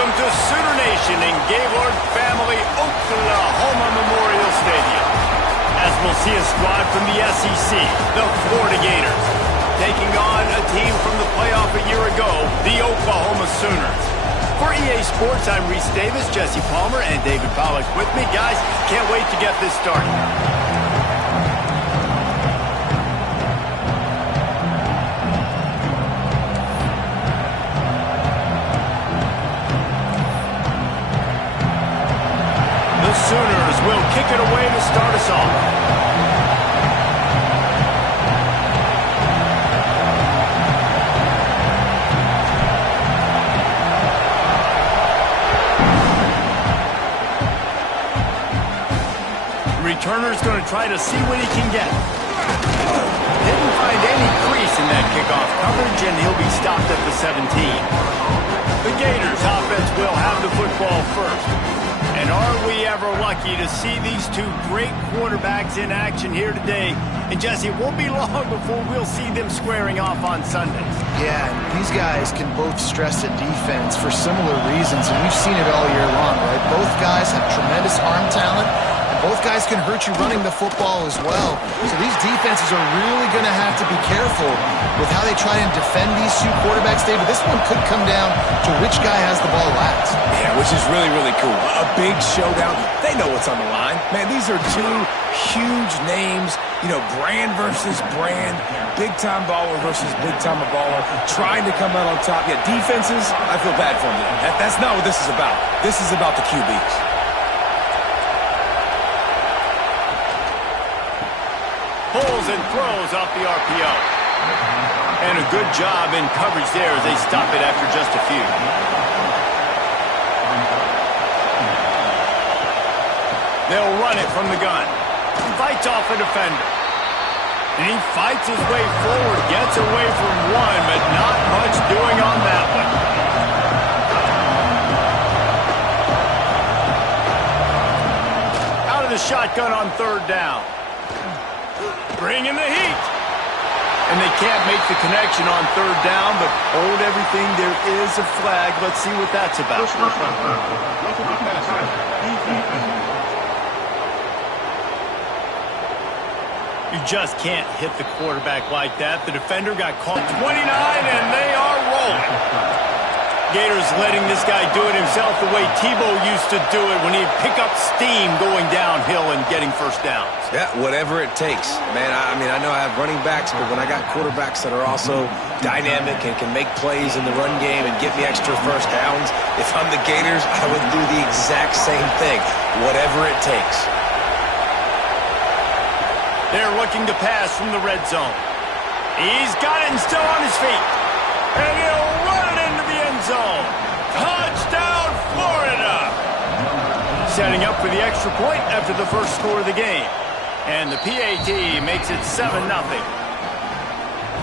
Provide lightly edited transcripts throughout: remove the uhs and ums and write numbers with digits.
Welcome to Sooner Nation in Gaylord Family Oklahoma Memorial Stadium. As we'll see a squad from the SEC, the Florida Gators, taking on a team from the playoff a year ago, the Oklahoma Sooners. For EA Sports, I'm Reese Davis, Jesse Palmer, and David Pollack with me. Guys, can't wait to get this started. The Sooners will kick it away to start us off. Returner's going to try to see what he can get. Didn't find any crease in that kickoff coverage, and he'll be stopped at the 17. The Gators offense will have the football first. And are we ever lucky to see these two great quarterbacks in action here today? And Jesse, it won't be long before we'll see them squaring off on Sundays. Yeah, these guys can both stress a defense for similar reasons, and we've seen it all year long, right? Both guys have tremendous arm talent. Both guys can hurt you running the football as well. So these defenses are really going to have to be careful with how they try and defend these two quarterbacks, David. This one could come down to which guy has the ball last. Yeah, which is really, really cool. A big showdown. They know what's on the line. Man, these are two huge names. You know, brand versus brand. Big-time baller versus big-time baller. Trying to come out on top. Yeah, defenses, I feel bad for them. That's not what this is about. This is about the QBs. Pulls and throws off the RPO. And a good job in coverage there as they stop it after just a few. They'll run it from the gun. Fights off a defender. And he fights his way forward, gets away from one, but not much doing on that one. Out of the shotgun on third down. Bringing the heat. And they can't make the connection on third down, but hold everything. There is a flag. Let's see what that's about. You just can't hit the quarterback like that. The defender got caught 29, and they are rolling. Gators letting this guy do it himself the way Tebow used to do it when he'd pick up steam going downhill and getting first downs. Yeah, whatever it takes. Man, I mean, I know I have running backs, but when I got quarterbacks that are also dynamic and can make plays in the run game and get me extra first downs, if I'm the Gators, I would do the exact same thing. Whatever it takes. They're looking to pass from the red zone. He's got it and still on his feet. And he'll run it into the end zone. Touchdown, Florida! Setting up for the extra point after the first score of the game. And the PAT makes it 7-0.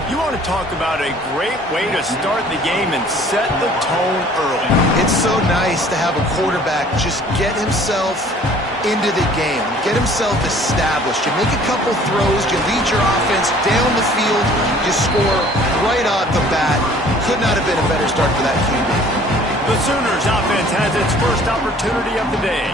You want to talk about a great way to start the game and set the tone early. It's so nice to have a quarterback just get himself into the game, get himself established. You make a couple throws, you lead your offense down the field, you score right off the bat. Could not have been a better start for that QB. The Sooners offense has its first opportunity of the day.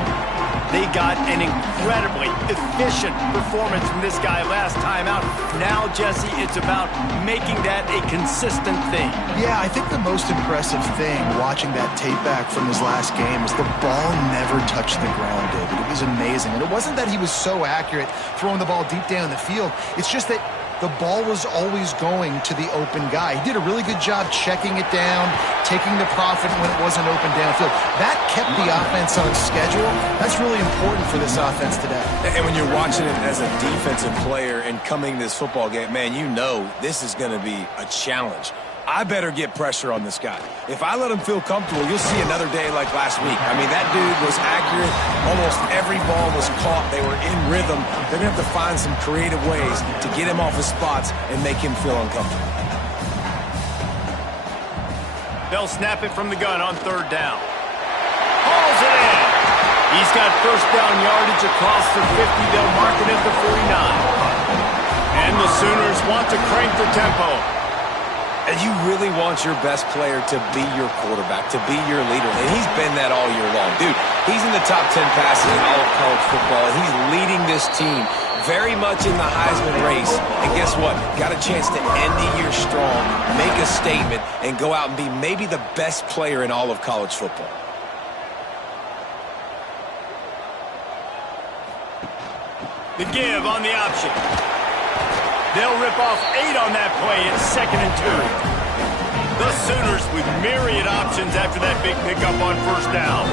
They got an incredibly efficient performance from this guy last time out. Now, Jesse, it's about making that a consistent thing. Yeah, I think the most impressive thing watching that tape back from his last game is the ball never touched the ground, David. It was amazing. And it wasn't that he was so accurate throwing the ball deep down the field. It's just that the ball was always going to the open guy. He did a really good job checking it down, taking the profit when it wasn't open downfield. That kept the offense on schedule. That's really important for this offense today. And when you're watching it as a defensive player and coming this football game, man, you know this is going to be a challenge. I better get pressure on this guy. If I let him feel comfortable, you'll see another day like last week. I mean, that dude was accurate. Almost every ball was caught. They were in rhythm. They're going to have to find some creative ways to get him off his spots and make him feel uncomfortable. They'll snap it from the gun on third down. Hauls it in. He's got first down yardage across the 50. They'll mark it at the 49. And the Sooners want to crank the tempo. You really want your best player to be your quarterback, to be your leader, and he's been that all year long. Dude, he's in the top 10 passes in all of college football, and he's leading this team very much in the Heisman race. And guess what? Got a chance to end the year strong, make a statement, and go out and be maybe the best player in all of college football. The give on the option. They'll rip off 8 on that play. It's 2nd and 2. The Sooners with myriad options after that big pickup on 1st down.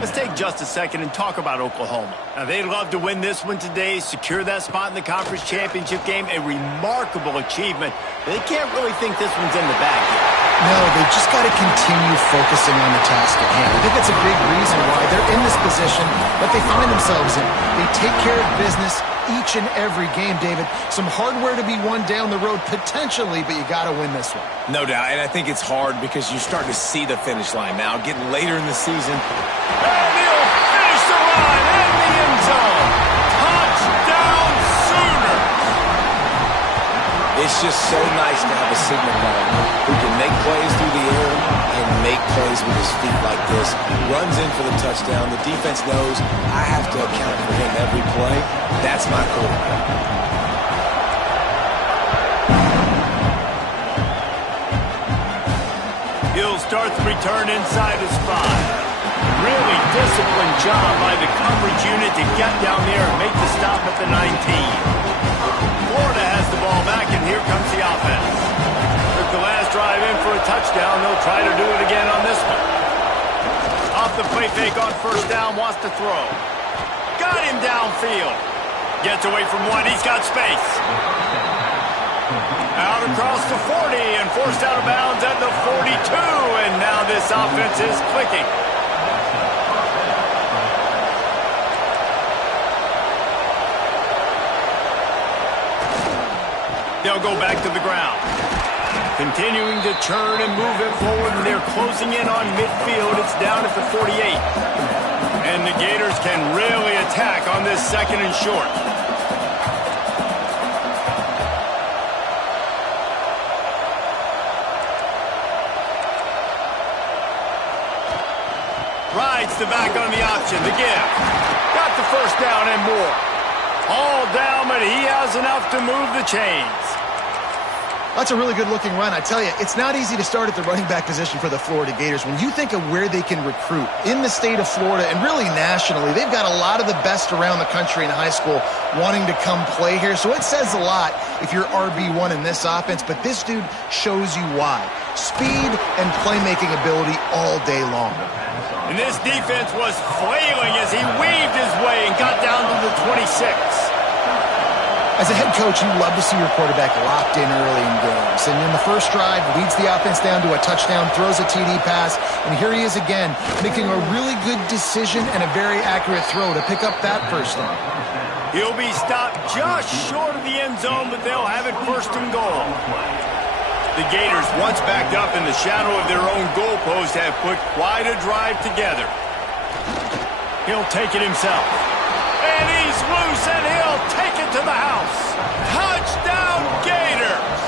Let's take just a second and talk about Oklahoma. Now, they'd love to win this one today, secure that spot in the conference championship game, a remarkable achievement. They can't really think this one's in the bag yet. No, they've just got to continue focusing on the task at hand. I think that's a big reason why they're in this position that they find themselves in. They take care of business each and every game, David. Some hardware to be won down the road, potentially, but you got to win this one. No doubt, and I think it's hard because you're starting to see the finish line now, getting later in the season. And he'll finish the line in the end zone. Touchdown, Sooners! It's just so nice to have a signal guy who can make plays through the air and make plays with his feet like this. Runs in for the touchdown. The defense knows I have to account for him every play. That's my quarterback. He'll start the return inside his 5. Really disciplined job by the coverage unit to get down there and make the stop at the 19. Florida has the ball back, and here comes the offense. Took the last drive in for a touchdown. They'll try to do it again on this one. Off the play fake on 1st down, wants to throw. Got him downfield. Gets away from one. He's got space. Out across the 40 and forced out of bounds at the 42. And now this offense is clicking. They'll go back to the ground. Continuing to churn and move it forward, and they're closing in on midfield. It's down at the 48. And the Gators can really attack on this 2nd and short. Rides the back on the option. The give. Got the 1st down and more. All down, but he has enough to move the chains. That's a really good-looking run. I tell you, it's not easy to start at the running back position for the Florida Gators. When you think of where they can recruit in the state of Florida and really nationally, they've got a lot of the best around the country in high school wanting to come play here. So it says a lot if you're RB1 in this offense, but this dude shows you why. Speed and playmaking ability all day long. And this defense was flailing as he weaved his way and got down to the 26. As a head coach, you love to see your quarterback locked in early in games. And in the first drive, leads the offense down to a touchdown, throws a TD pass, and here he is again, making a really good decision and a very accurate throw to pick up that 1st down. He'll be stopped just short of the end zone, but they'll have it 1st and goal. The Gators, once backed up in the shadow of their own goalpost, have put quite a drive together. He'll take it himself. And he's loose, and he'll take it to the house. Touchdown, Gators!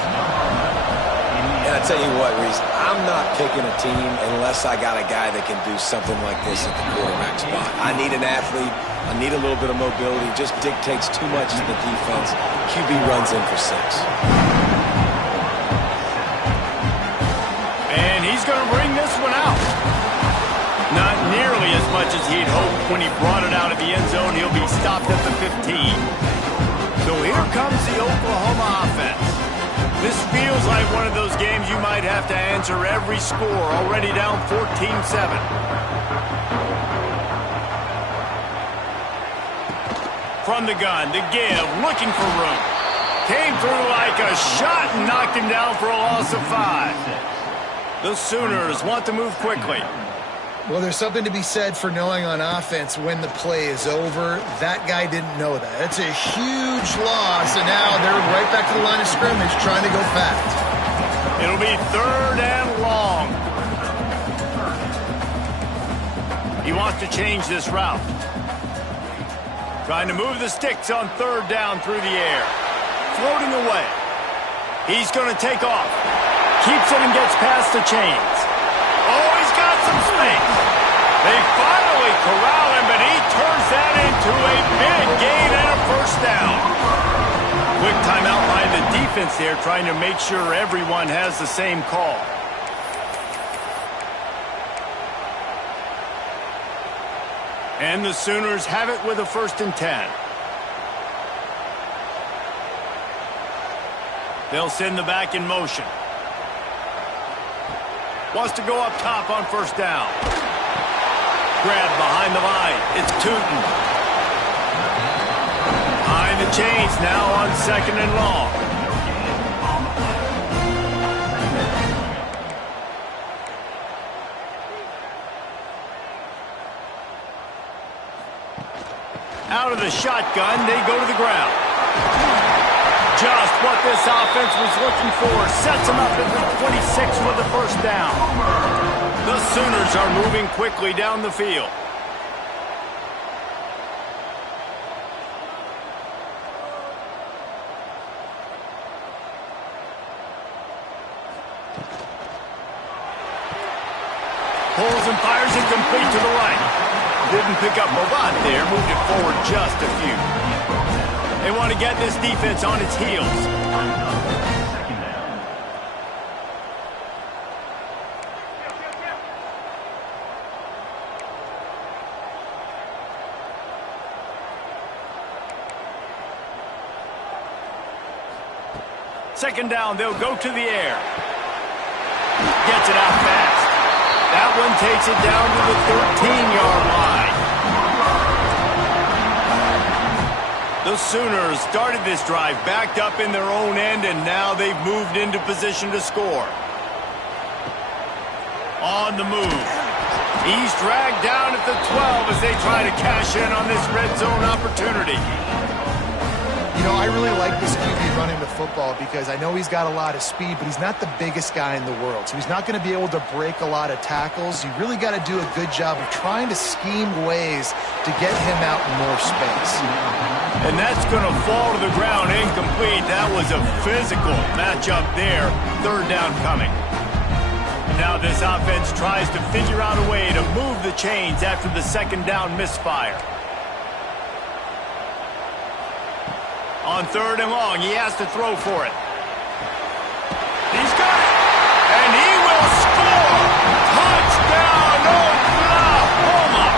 And I tell you what, Reese, I'm not picking a team unless I got a guy that can do something like this at the quarterback spot. I need an athlete. I need a little bit of mobility. Just dictates too much to the defense. QB runs in for 6. And he's going to bring this one out. Not nearly as much as he'd hoped when he brought it out of the end zone. He'll be stopped at the 15. So here comes the Oklahoma offense. This feels like one of those games you might have to answer every score. Already down 14-7. From the gun, the give, looking for room. Came through like a shot and knocked him down for a loss of 5. The Sooners want to move quickly. Well, there's something to be said for knowing on offense when the play is over. That guy didn't know that. It's a huge loss, and now they're right back to the line of scrimmage trying to go fast. It'll be 3rd and long. He wants to change this route. Trying to move the sticks on 3rd down through the air. Floating away. He's going to take off. keeps it and gets past the chains. Oh, he's got some space. They finally corral him, but he turns that into a big gain and a first down. Quick timeout by the defense there, trying to make sure everyone has the same call. And the Sooners have it with a 1st and 10. They'll send the back in motion. Wants to go up top on 1st down. Grab behind the line. It's Tootin. Behind the chains now on 2nd and long. Out of the shotgun, they go to the ground. Just what this offense was looking for. Sets them up at the 26 for the 1st down. The Sooners are moving quickly down the field. Pulls and fires it complete to the right. Didn't pick up a lot there, moved it forward just a few. They want to get this defense on its heels. Second down, they'll go to the air. Gets it out fast. That one takes it down to the 13-yard line. The Sooners started this drive backed up in their own end, and now they've moved into position to score. On the move. He's dragged down at the 12 as they try to cash in on this red zone opportunity. You know, I really like this QB running the football because I know he's got a lot of speed, but he's not the biggest guy in the world. So he's not going to be able to break a lot of tackles. You really got to do a good job of trying to scheme ways to get him out in more space. And that's going to fall to the ground incomplete. That was a physical matchup there. 3rd down coming. Now this offense tries to figure out a way to move the chains after the 2nd down misfire. On 3rd and long, he has to throw for it. He's got it! And he will score! Touchdown, Oklahoma!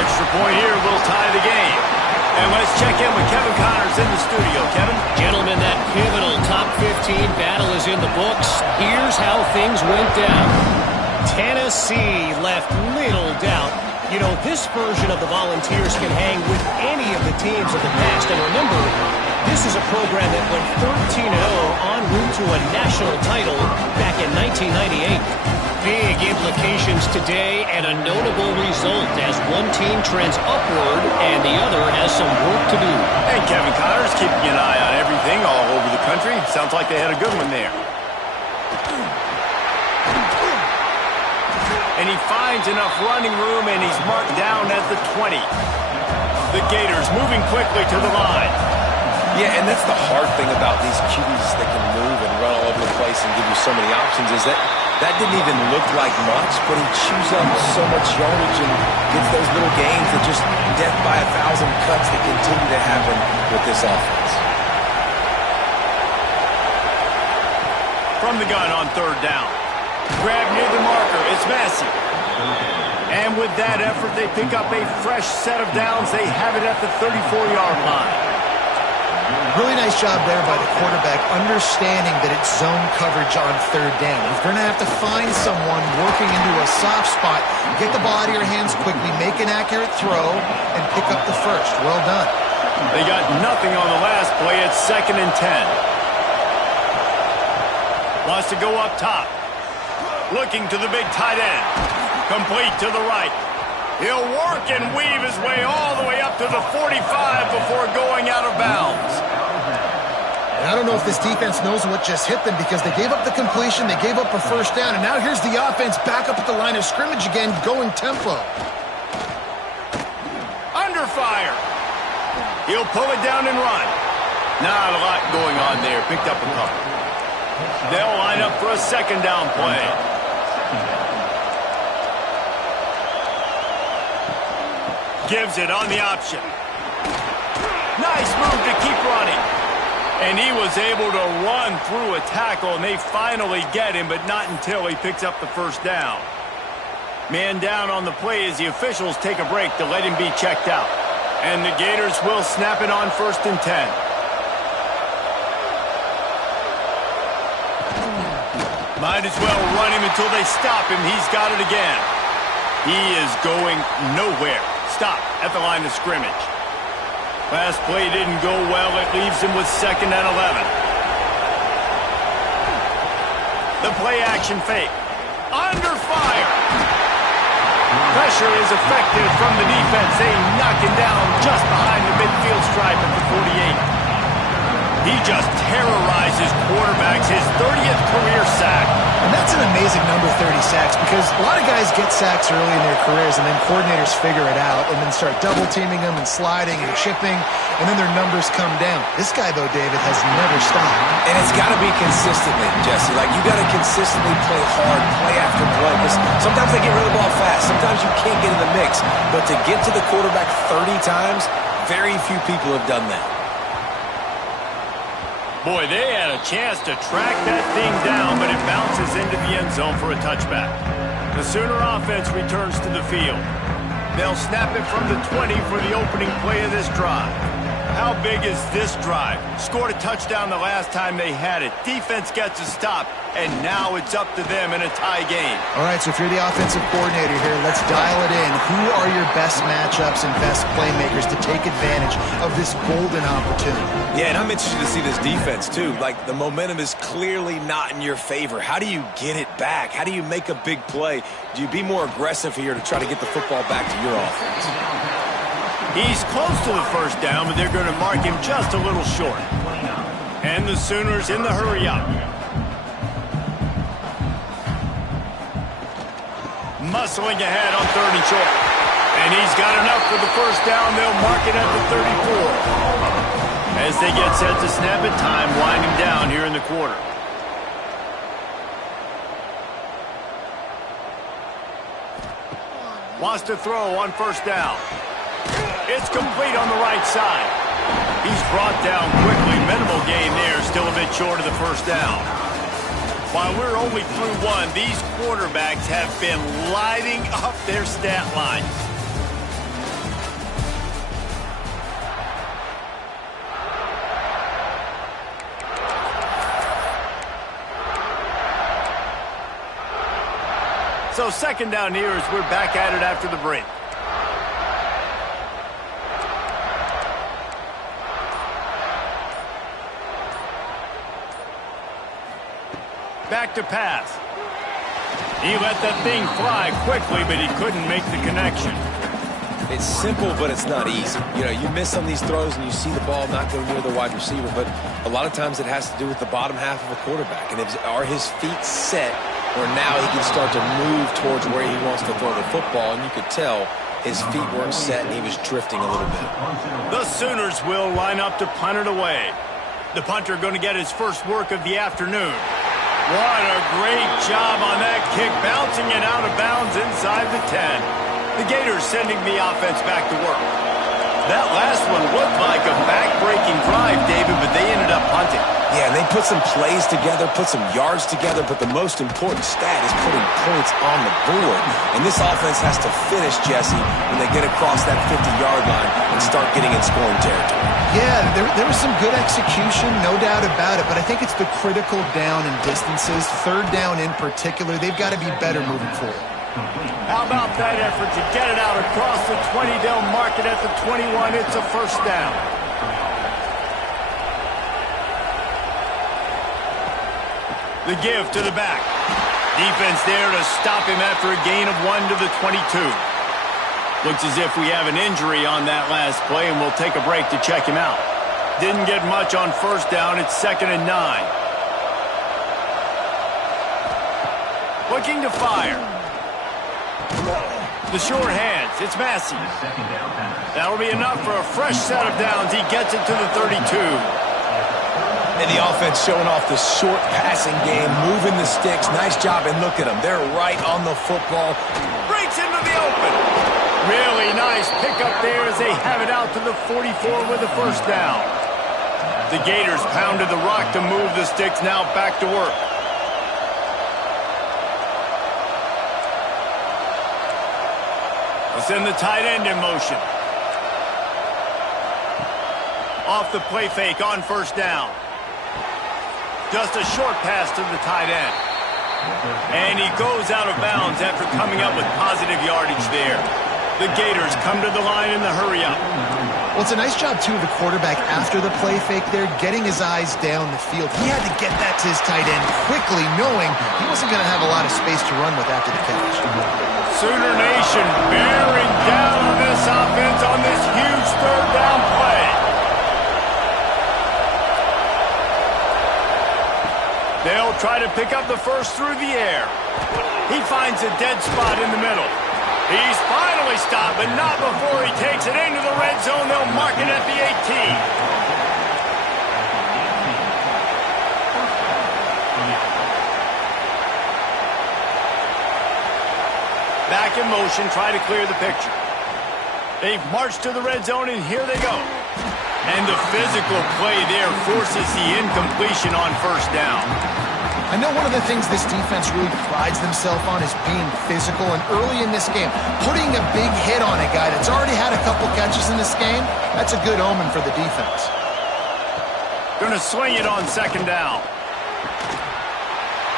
Extra point here will tie the game. And let's check in with Kevin Connors in the studio. Kevin? Gentlemen, that pivotal top 15 battle is in the books. Here's how things went down. Tennessee left little doubt. You know, this version of the Volunteers can hang with any of the teams of the past. And remember, this is a program that went 13-0 en route to a national title back in 1998. Big implications today and a notable result as one team trends upward and the other has some work to do. Hey, Kevin Connors keeping an eye on everything all over the country. Sounds like they had a good one there. And he finds enough running room, and he's marked down at the 20. The Gators moving quickly to the line. Yeah, and that's the hard thing about these QBs that can move and run all over the place and give you so many options is that didn't even look like much, but he chews up so much yardage and gets those little gains that just death by 1,000 cuts that continue to happen with this offense. From the gun on 3rd down. Grab near the marker. It's Massey. And with that effort, they pick up a fresh set of downs. They have it at the 34-yard line. Really nice job there by the quarterback, understanding that it's zone coverage on 3rd down. You're going to have to find someone working into a soft spot, get the ball out of your hands quickly, make an accurate throw, and pick up the first. Well done. They got nothing on the last play. It's 2nd and 10. Wants to go up top. Looking to the big tight end. Complete to the right. He'll work and weave his way all the way up to the 45 before going out of bounds. And I don't know if this defense knows what just hit them because they gave up the completion, they gave up a 1st down, and now here's the offense back up at the line of scrimmage again, going tempo. Under fire. He'll pull it down and run. Not a lot going on there. Picked up a couple. They'll line up for a second down play. Gives it on the option. Nice move to keep running. And he was able to run through a tackle, and they finally get him, but not until he picks up the first down. Man down on the play as the officials take a break to let him be checked out. And the Gators will snap it on 1st and 10. Might as well run him until they stop him. He's got it again. He is going nowhere. Stop at the line of scrimmage. Last play didn't go well. It leaves him with 2nd and 11. The play action fake. Under fire. Pressure is effective from the defense. They knock him down just behind the midfield stripe at the 48. He just terrorizes quarterbacks, his 30th career sack. And that's an amazing number, 30 sacks, because a lot of guys get sacks early in their careers, and then coordinators figure it out and then start double-teaming them and sliding and chipping, and then their numbers come down. This guy, though, David, has never stopped. And it's got to be consistently, Jesse. Like, you got to consistently play hard, play after play. Sometimes they get rid of the ball fast. Sometimes you can't get in the mix. But to get to the quarterback 30 times, very few people have done that. Boy, they had a chance to track that thing down, but it bounces into the end zone for a touchback. The Sooner offense returns to the field. They'll snap it from the 20 for the opening play of this drive. How big is this drive? Scored a touchdown the last time they had it. Defense gets a stop, and now it's up to them in a tie game. All right, so if you're the offensive coordinator here, let's dial it in. Who are your best matchups and best playmakers to take advantage of this golden opportunity? Yeah, and I'm interested to see this defense, too. Like, the momentum is clearly not in your favor. How do you get it back? How do you make a big play? Do you be more aggressive here to try to get the football back to your offense? He's close to the first down, but they're going to mark him just a little short. And the Sooners in the hurry-up. Muscling ahead on 3rd and short. And he's got enough for the first down. They'll mark it at the 34. As they get set to snap it, time winding down here in the quarter. Wants to throw on 1st down. It's complete on the right side. He's brought down quickly. Minimal gain there, still a bit short of the first down. While we're only through one, these quarterbacks have been lighting up their stat line. So 2nd down here as we're back at it after the break. Back to pass. He let that thing fly quickly, but he couldn't make the connection. It's simple, but it's not easy. You know, you miss on these throws and you see the ball not go near the wide receiver, but a lot of times it has to do with the bottom half of a quarterback. And are his feet set where now he can start to move towards where he wants to throw the football? And you could tell his feet weren't set and he was drifting a little bit. The Sooners will line up to punt it away. The punter going to get his first work of the afternoon. What a great job on that kick, bouncing it out of bounds inside the 10. The Gators sending the offense back to work. That last one looked like a back-breaking drive, David, but they ended up punting. Yeah, they put some plays together, put some yards together, but the most important stat is putting points on the board. And this offense has to finish, Jesse, when they get across that 50-yard line and start getting in scoring territory. Yeah, there was some good execution, no doubt about it, but I think it's the critical down and distances, 3rd down in particular. They've got to be better moving forward. How about that effort to get it out across the 20? They'll mark it at the 21. It's a first down. The give to the back. Defense there to stop him after a gain of 1 to the 22. Looks as if we have an injury on that last play, and we'll take a break to check him out. Didn't get much on first down. It's 2nd and 9. Looking to fire. The short hands. It's Massey. That'll be enough for a fresh set of downs. He gets it to the 32. And the offense showing off the short passing game, moving the sticks. Nice job, and look at them. They're right on the football. Breaks into the open. Really nice pickup there as they have it out to the 44 with a first down. The Gators pounded the rock to move the sticks, now back to work. Let's send the tight end in motion. Off the play fake on first down. Just a short pass to the tight end. And he goes out of bounds after coming up with positive yardage there. The Gators come to the line in the hurry-up. Well, it's a nice job, too, of the quarterback after the play fake there, getting his eyes down the field. He had to get that to his tight end quickly, knowing he wasn't going to have a lot of space to run with after the catch. Sooner Nation bearing down on this offense on this huge third down play. They'll try to pick up the first through the air. He finds a dead spot in the middle. He's finally stopped, but not before he takes it into the red zone. They'll mark it at the 18. Back in motion, try to clear the picture. They've marched to the red zone, and here they go. And the physical play there forces the incompletion on first down. I know one of the things this defense really prides themselves on is being physical, and early in this game, putting a big hit on a guy that's already had a couple catches in this game, that's a good omen for the defense. Going to swing it on second down.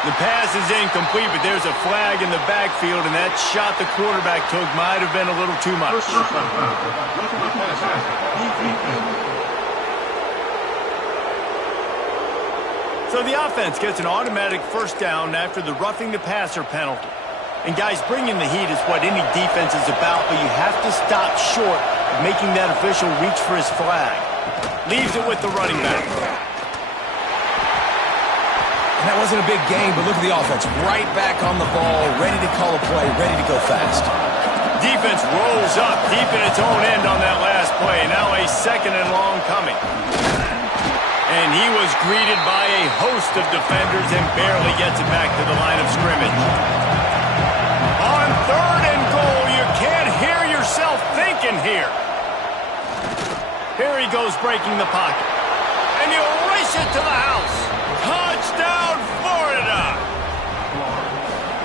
The pass is incomplete, but there's a flag in the backfield, and that shot the quarterback took might have been a little too much. So the offense gets an automatic first down after the roughing the passer penalty. And guys, bringing the heat is what any defense is about, but you have to stop short of making that official reach for his flag. Leaves it with the running back. And that wasn't a big game, but look at the offense. Right back on the ball, ready to call a play, ready to go fast. Defense rolls up deep in its own end on that last play. Now a second and long coming. And he was greeted by a host of defenders and barely gets it back to the line of scrimmage. On third and goal, you can't hear yourself thinking here. Here he goes breaking the pocket. And he'll race it to the house. Touchdown, Florida!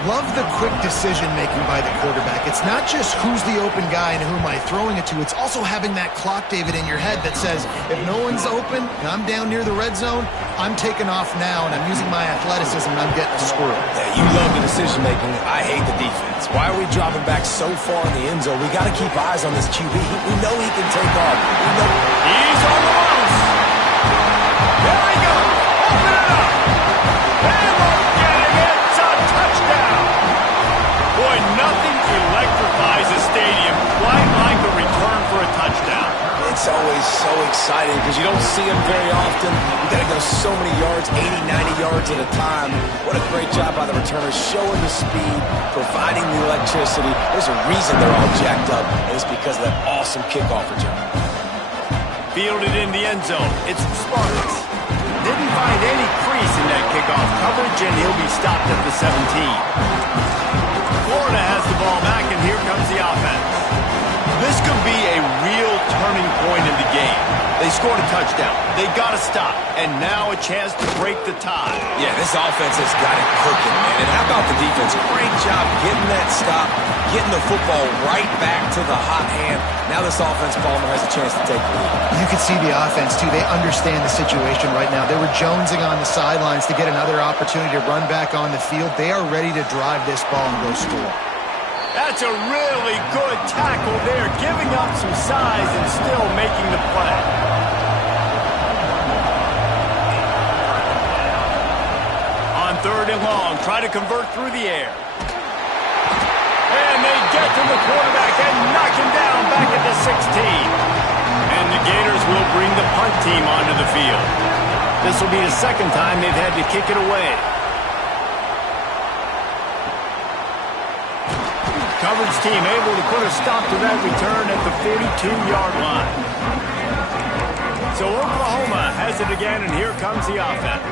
Love the quick decision-making by the quarterback. It's not just who's the open guy and who am I throwing it to. It's also having that clock, David, in your head that says, if no one's open and I'm down near the red zone, I'm taking off now, and I'm using my athleticism, and I'm getting a squirrel. Yeah, you love the decision-making. I hate the defense. Why are we dropping back so far in the end zone? We got to keep eyes on this QB. We know he can take off. We know he's on the loose. There he goes. Open it up. And we're getting it. It's a touchdown. Boy, nothing electrifies a stadium quite like a return for a touchdown. It's always so exciting because you don't see them very often. You got to go so many yards, 80, 90 yards at a time. What a great job by the returners, showing the speed, providing the electricity. There's a reason they're all jacked up, and it's because of that awesome kickoff return. Fielded in the end zone. It's Spartans. Didn't find any crease in that kickoff coverage, and he'll be stopped at the 17. Florida has the ball back, and here comes the offense. This could be a real turning point in the game. They scored a touchdown. They got to stop. And now a chance to break the tie. Yeah, this offense has got it cooking, man. And how about the defense? Great job getting that stop, getting the football right back to the hot hand. Now this offense, Palmer, has a chance to take the lead. You can see the offense, too. They understand the situation right now. They were jonesing on the sidelines to get another opportunity to run back on the field. They are ready to drive this ball and go score. That's a really good tackle there, giving up some size and still making the play. On third and long, try to convert through the air. And they get to the quarterback and knock him down back at the 16. And the Gators will bring the punt team onto the field. This will be the second time they've had to kick it away. Coverage team able to put a stop to that return at the 42-yard line. So Oklahoma has it again, and here comes the offense.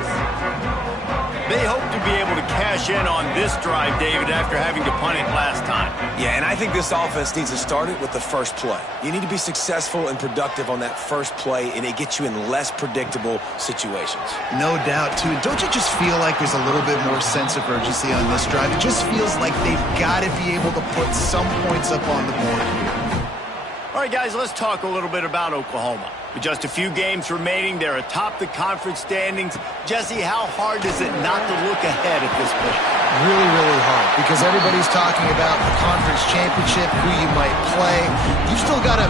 They hope to be able to cash in on this drive, David, after having to punt it last time. Yeah, and I think this offense needs to start it with the first play. You need to be successful and productive on that first play, and it gets you in less predictable situations. No doubt, too. Don't you just feel like there's a little bit more sense of urgency on this drive? It just feels like they've got to be able to put some points up on the board here. All right, guys, let's talk a little bit about Oklahoma. With just a few games remaining, they're atop the conference standings. Jesse, how hard is it not to look ahead at this point? Really, really hard, because everybody's talking about the conference championship, who you might play. You've still got to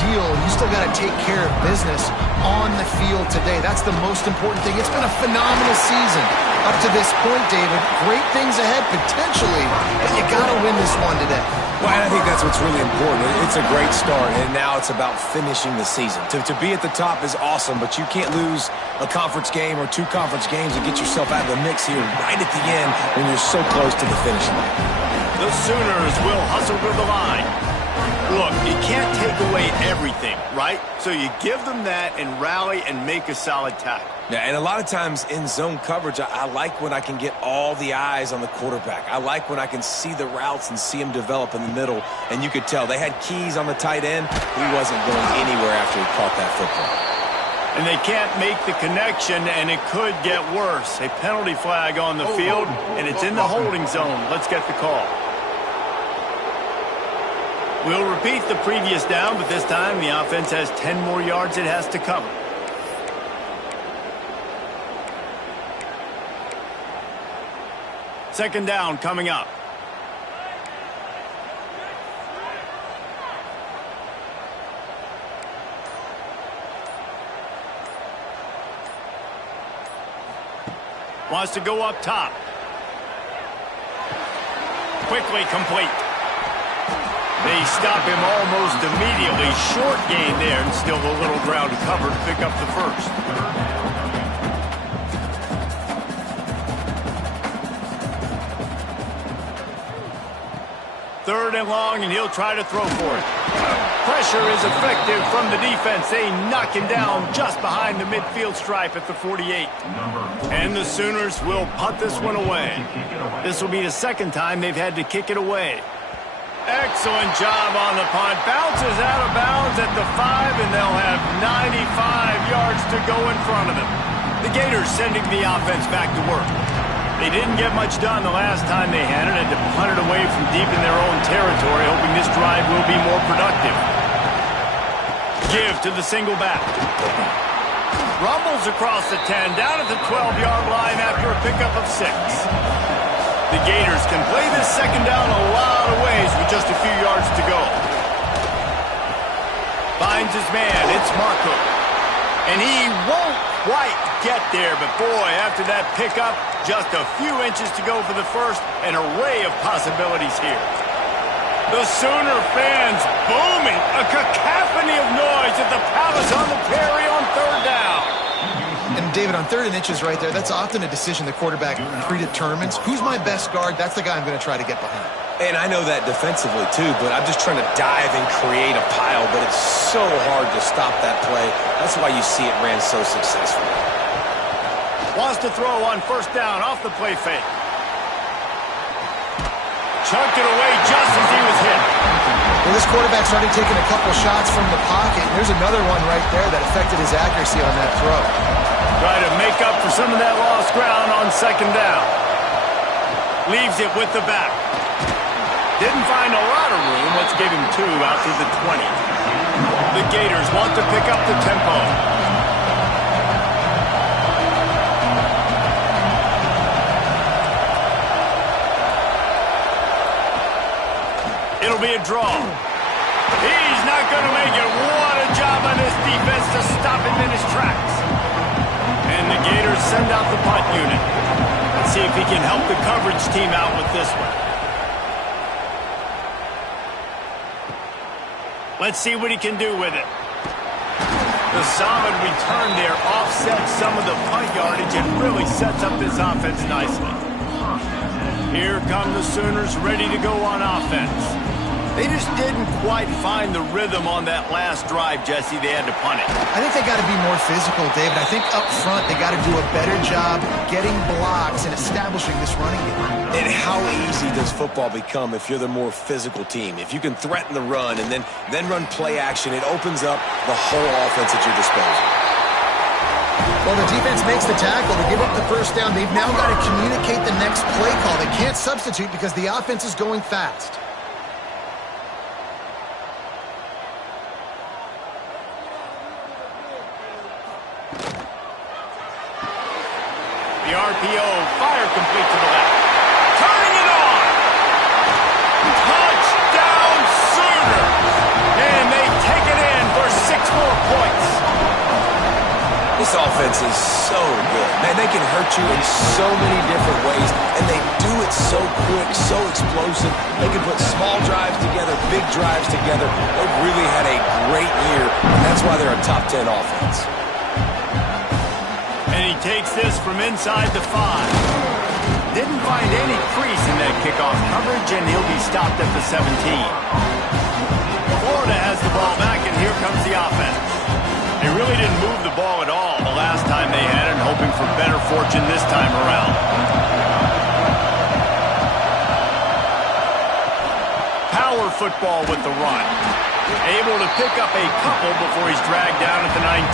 deal. You still got to take care of business on the field today. That's the most important thing. It's been a phenomenal season up to this point, David. Great things ahead, potentially, but you got to win this one today. Well, and I think that's what's really important. It's a great start, and now it's about finishing the season. To be at the top is awesome, but you can't lose a conference game or two conference games and get yourself out of the mix here right at the end when you're so close to the finish line. The Sooners will hustle to the line. Look, you can't take away everything, right? So you give them that and rally and make a solid tackle. Yeah, and a lot of times in zone coverage, I like when I can get all the eyes on the quarterback. I like when I can see the routes and see him develop in the middle. And you could tell they had keys on the tight end. He wasn't going anywhere after he caught that football. And they can't make the connection, and it could get worse. A penalty flag on the field, and it's in the holding zone. Let's get the call. We'll repeat the previous down, but this time the offense has 10 more yards it has to cover. Second down coming up. Wants to go up top. Quickly complete. They stop him almost immediately. Short gain there, and still a little ground to cover to pick up the first. Third and long, and he'll try to throw for it. Pressure is effective from the defense. They knock him down just behind the midfield stripe at the 48. And the Sooners will punt this one away. This will be the second time they've had to kick it away. Excellent job on the punt. Bounces out of bounds at the 5, and they'll have 95 yards to go in front of them. The Gators sending the offense back to work. They didn't get much done the last time they had it, and to punt it away from deep in their own territory, hoping this drive will be more productive. Give to the single back. Rumbles across the 10, down at the 12-yard line after a pickup of 6. The Gators can play this second down a lot of ways with just a few yards to go. Finds his man, it's Marco. And he won't quite get there, but boy, after that pickup, just a few inches to go for the first, an array of possibilities here. The Sooner fans booming, a cacophony of noise at the Palace on the Prairie on third down. And David, on 3rd and inches right there, that's often a decision the quarterback predetermines. Who's my best guard? That's the guy I'm going to try to get behind. And I know that defensively, too, but I'm just trying to dive and create a pile, but it's so hard to stop that play. That's why you see it ran so successfully. Wants to throw on first down off the play fake. Chunked it away just as he was hit. Well, this quarterback started taking a couple shots from the pocket. There's another one right there that affected his accuracy on that throw. Try to make up for some of that lost ground on second down. Leaves it with the back. Didn't find a lot of room. Let's give him 2 out to the 20. The Gators want to pick up the tempo. It'll be a draw. He's not going to make it. What a job on this defense to stop him in his tracks. And the Gators send out the punt unit. Let's see if he can help the coverage team out with this one. Let's see what he can do with it. The solid return there offsets some of the punt yardage and really sets up this offense nicely. Here come the Sooners ready to go on offense. They just didn't quite find the rhythm on that last drive, Jesse. They had to punt it. I think they got to be more physical, David. I think up front they got to do a better job getting blocks and establishing this running game. And how easy does football become if you're the more physical team? If you can threaten the run and then run play action, it opens up the whole offense at your disposal. Well, the defense makes the tackle. They give up the first down. They've now got to communicate the next play call. They can't substitute because the offense is going fast. The RPO, fire complete to the left. Turning it on! Touchdown Sooners! And they take it in for 6 more points. This offense is so good. Man, they can hurt you in so many different ways, and they do it so quick, so explosive. They can put small drives together, big drives together. They've really had a great year, and that's why they're a top 10 offense. And he takes this from inside the 5. Didn't find any crease in that kickoff coverage, and he'll be stopped at the 17. Florida has the ball back, and here comes the offense. They really didn't move the ball at all the last time they had it, hoping for better fortune this time around. Power football with the run. Able to pick up a couple before he's dragged down at the 19.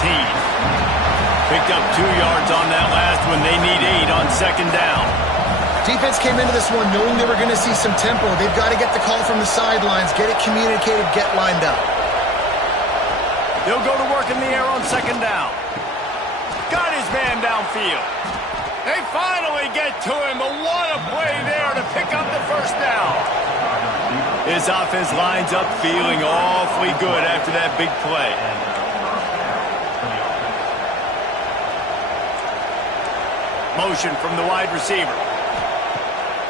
Picked up 2 yards on that last one. They need 8 on second down. Defense came into this one knowing they were going to see some tempo. They've got to get the call from the sidelines, get it communicated, get lined up. He'll go to work in the air on second down. Got his man downfield. They finally get to him, but what a play there to pick up the first down. His offense lines up feeling awfully good after that big play. Motion from the wide receiver.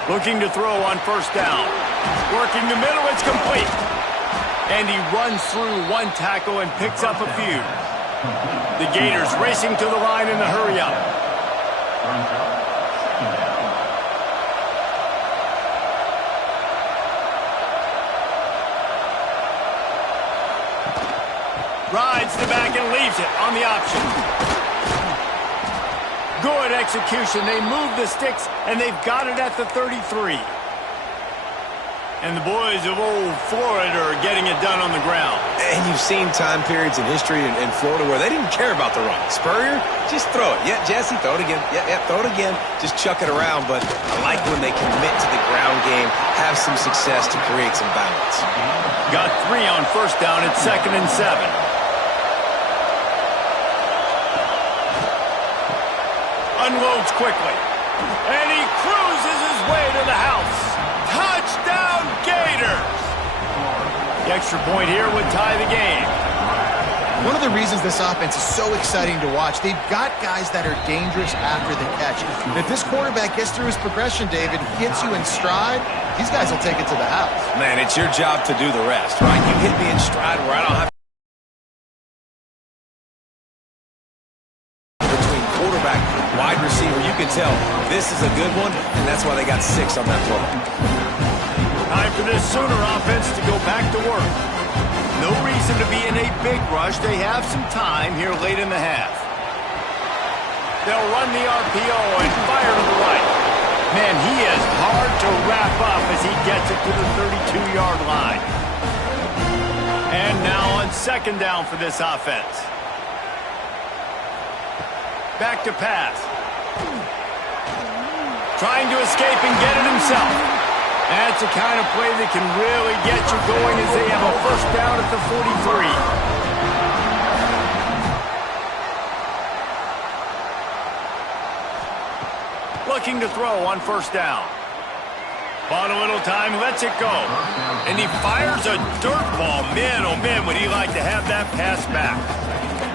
Looking to throw on first down. Working the middle, it's complete. And he runs through one tackle and picks up a few. The Gators racing to the line in the hurry up. Rides the back and leaves it on the option. Good execution. They move the sticks, and they've got it at the 33. And the boys of old Florida are getting it done on the ground. And you've seen time periods in history in Florida where they didn't care about the run. Spurrier, just throw it. Yeah, Jesse, throw it again. Yeah, throw it again. Just chuck it around. But I like when they commit to the ground game, have some success to create some balance. Got 3 on first down at 2nd and 7. Unloads quickly. And he cruises his way to the house. Touchdown, Gators! The extra point here would tie the game. One of the reasons this offense is so exciting to watch, they've got guys that are dangerous after the catch. And if this quarterback gets through his progression, David, gets you in stride, these guys will take it to the house. Man, it's your job to do the rest, right? You hit me in stride where I don't have wide receiver, you can tell this is a good one, and that's why they got 6 on that play. Time for this Sooner offense to go back to work. No reason to be in a big rush. They have some time here late in the half. They'll run the RPO and fire to the right. Man, he is hard to wrap up as he gets it to the 32-yard line. And now on second down for this offense. Back to pass. Trying to escape and get it himself. That's the kind of play that can really get you going as they have a first down at the 43. Looking to throw on first down. Bought a little time, lets it go. And he fires a dirt ball. Man, oh man, would he like to have that pass back.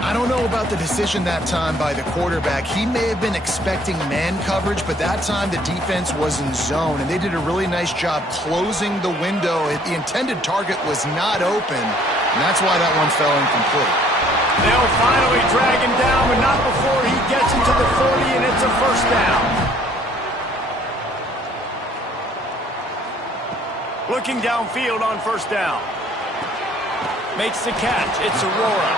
I don't know about the decision that time by the quarterback. He may have been expecting man coverage, but that time the defense was in zone, and they did a really nice job closing the window. The intended target was not open, and that's why that one fell incomplete. They'll finally drag him down, but not before he gets into the 40, and it's a first down. Looking downfield on first down. Makes the catch. It's Aurora.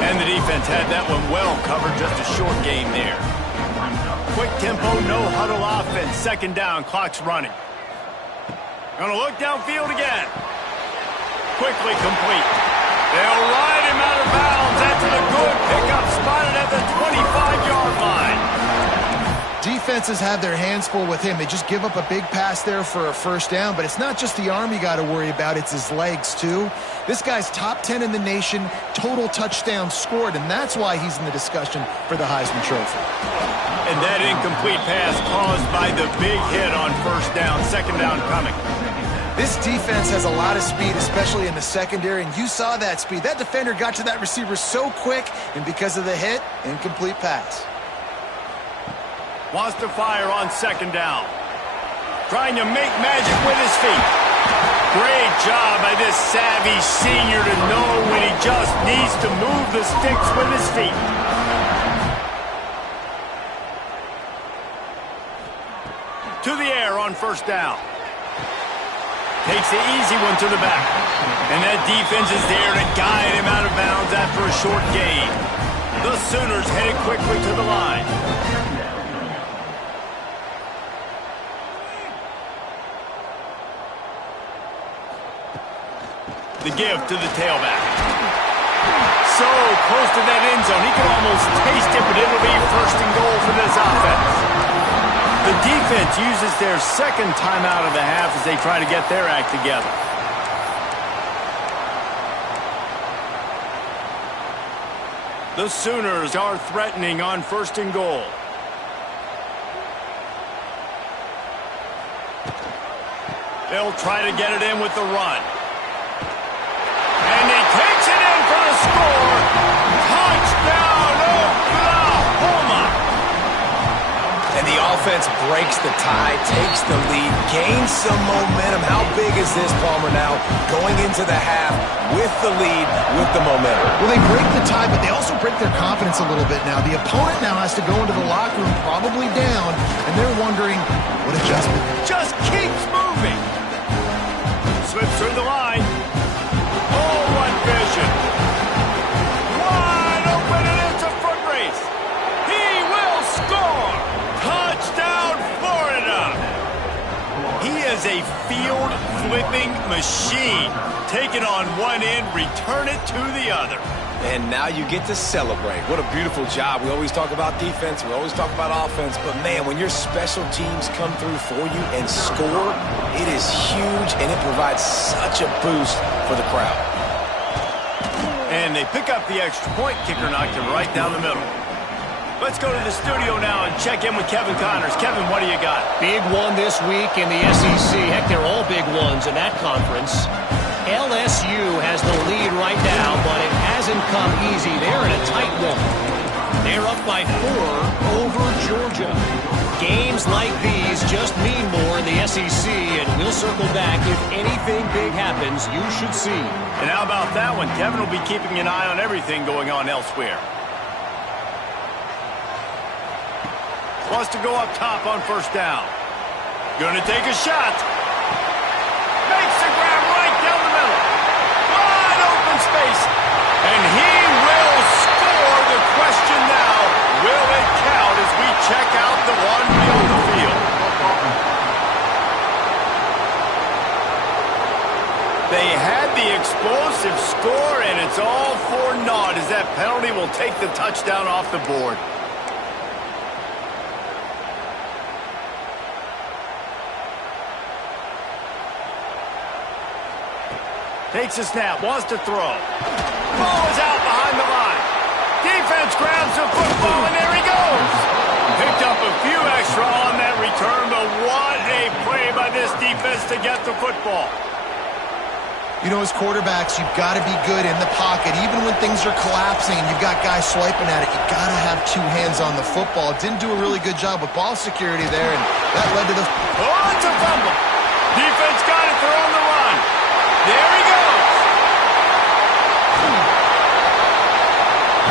And the defense had that one well covered. Just a short game there. Quick tempo, no huddle offense. Second down, clock's running. Gonna look downfield again. Quickly complete. They'll ride him out of bounds after the good pickup, spotted at the 25-yard line. Defenses have their hands full with him. They just give up a big pass there for a first down, but it's not just the arm you got to worry about, it's his legs too. This guy's top 10 in the nation, total touchdowns scored, and that's why he's in the discussion for the Heisman Trophy. And that incomplete pass caused by the big hit on first down, second down coming. This defense has a lot of speed, especially in the secondary, and you saw that speed. That defender got to that receiver so quick, and because of the hit, incomplete pass. Wants to fire on second down. Trying to make magic with his feet. Great job by this savvy senior to know when he just needs to move the sticks with his feet. To the air on first down. Takes the easy one to the back. And that defense is there to guide him out of bounds after a short gain. The Sooners headed quickly to the line. The give to the tailback. So close to that end zone. He can almost taste it, but it'll be first and goal for this offense. The defense uses their second timeout of the half as they try to get their act together. The Sooners are threatening on first and goal. They'll try to get it in with the run. And he takes it in for the score. Touchdown, Oklahoma. And the offense breaks the tie, takes the lead, gains some momentum. How big is this, Palmer, now? Going into the half with the lead, with the momentum. Well, they break the tie, but they also break their confidence a little bit now. The opponent now has to go into the locker room probably down, and they're wondering what adjustment. Just keeps moving. Slips through the line. Oh, what vision. Wide open, and it's a foot race. He will score. Touchdown, Florida. He is a field-flipping machine. Take it on one end, return it to the other. And now you get to celebrate. What a beautiful job. We always talk about defense. We always talk about offense. But, man, when your special teams come through for you and score, it is huge, and it provides such a boost for the crowd. And they pick up the extra point. Kicker knocked it right down the middle. Let's go to the studio now and check in with Kevin Connors. Kevin, what do you got? Big one this week in the SEC. Heck, they're all big ones in that conference. LSU has the lead right now, but it hasn't come easy. They're in a tight one. They're up by 4 over Georgia. Games like these just mean more in the SEC, and we'll circle back. If anything big happens, you should see. And how about that one? Kevin will be keeping an eye on everything going on elsewhere. Wants to go up top on first down. Gonna take a shot. Makes the grab right down the middle. Wide open space. And he will score. The question now, will it count as we check out the laundry on the field? They had the explosive score, and it's all for naught as that penalty will take the touchdown off the board. Takes a snap, wants to throw. Ball is out behind the line. Defense grabs the football, and there he goes. Picked up a few extra on that return, but what a play by this defense to get the football. You know, as quarterbacks, you've got to be good in the pocket. Even when things are collapsing, you've got guys swiping at it. You've got to have 2 hands on the football. Didn't do a really good job with ball security there, and that led to the... Oh, it's a fumble. Defense got it. They're on the run. There he goes.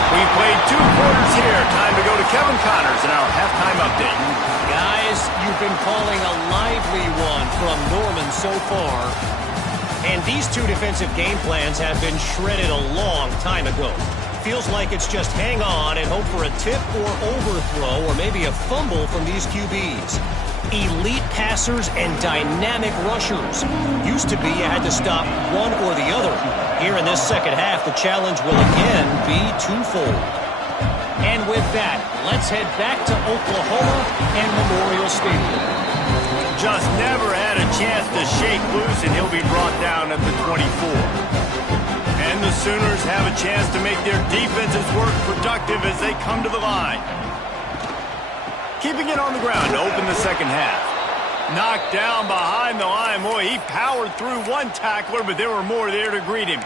We've played 2 quarters here. Time to go to Kevin Connors in our halftime update. Guys, you you've been calling a lively one from Norman so far. And these two defensive game plans have been shredded a long time ago. Feels like it's just hang on and hope for a tip or overthrow or maybe a fumble from these QBs. Elite passers and dynamic rushers. Used to be you had to stop one or the other. Here in this second half, the challenge will again be twofold. And with that, let's head back to Oklahoma and Memorial Stadium. Just never had a chance to shake loose, and he'll be brought down at the 24. And the Sooners have a chance to make their defenses work productive as they come to the line. Keeping it on the ground to open the second half. Knocked down behind the line. Boy, he powered through one tackler, but there were more there to greet him.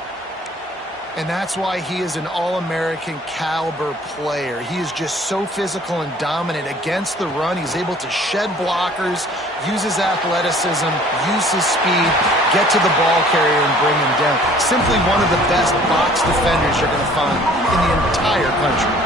And that's why he is an All-American caliber player. He is just so physical and dominant against the run. He's able to shed blockers, use his athleticism, use his speed, get to the ball carrier and bring him down. Simply one of the best box defenders you're going to find in the entire country.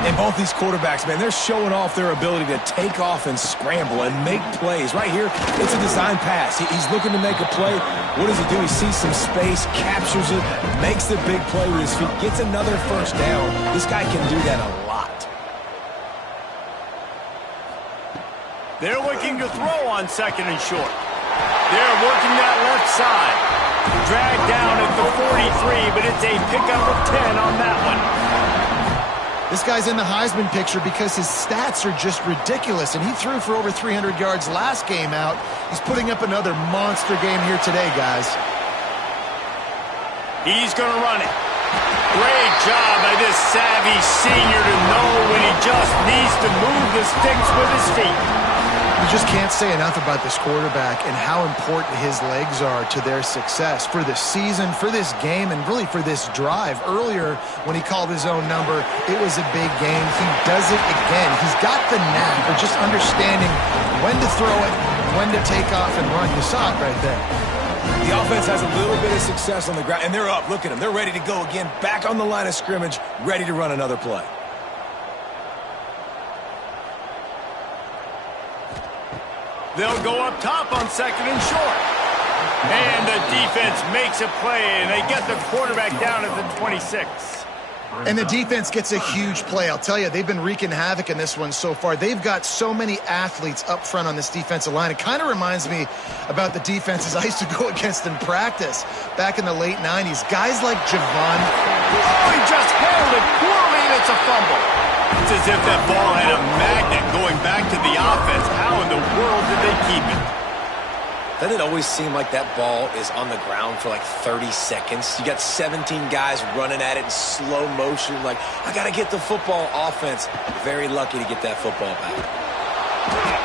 And both these quarterbacks, man, they're showing off their ability to take off and scramble and make plays. Right here, it's a design pass. He's looking to make a play. What does he do? He sees some space, captures it, makes the big play with his feet, gets another first down. This guy can do that a lot. They're looking to throw on second and short. They're working that left side. Dragged down at the 43, but it's a pickup of 10 on that one. This guy's in the Heisman picture because his stats are just ridiculous, and he threw for over 300 yards last game out. He's putting up another monster game here today, guys. He's going to run it. Great job by this savvy senior to know when he just needs to move the sticks with his feet. You just can't say enough about this quarterback and how important his legs are to their success for the season, for this game, and really for this drive. Earlier, when he called his own number, it was a big game. He does it again. He's got the knack of just understanding when to throw it, when to take off and run. You saw it right there. The offense has a little bit of success on the ground, and they're up. Look at them. They're ready to go again, back on the line of scrimmage, ready to run another play. They'll go up top on second and short. And the defense makes a play, and they get the quarterback down at the 26. And the defense gets a huge play. I'll tell you, they've been wreaking havoc in this one so far. They've got so many athletes up front on this defensive line. It kind of reminds me about the defenses I used to go against in practice back in the late 90s. Guys like Javon. Oh, he just held it poorly, and it's a fumble. It's as if that ball had a magnet going back to the offense. How in the world did they keep it? Doesn't it always seem like that ball is on the ground for like 30 seconds? You got 17 guys running at it in slow motion. Like, I got to get the football. Offense, very lucky to get that football back.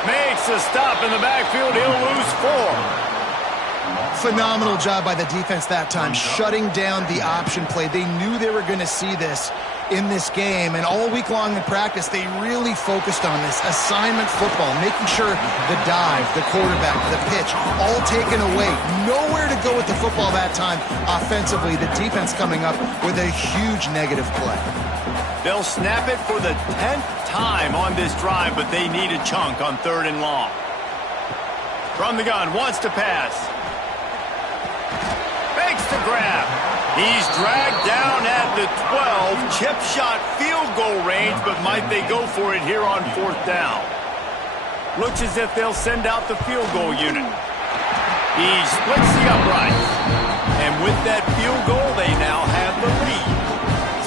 Makes a stop in the backfield. He'll lose 4. Phenomenal job by the defense that time, shutting down the option play. They knew they were going to see this in this game, and all week long in practice, they really focused on this assignment football, making sure the dive, the quarterback, the pitch, all taken away. Nowhere to go with the football that time offensively. The defense coming up with a huge negative play. They'll snap it for the 10th time on this drive, but they need a chunk on third and long. From the gun, wants to pass. Fakes the grab. He's dragged down at the 12. Chip shot field goal range, but might they go for it here on fourth down? Looks as if they'll send out the field goal unit. He splits the uprights. And with that field goal, they now have the lead.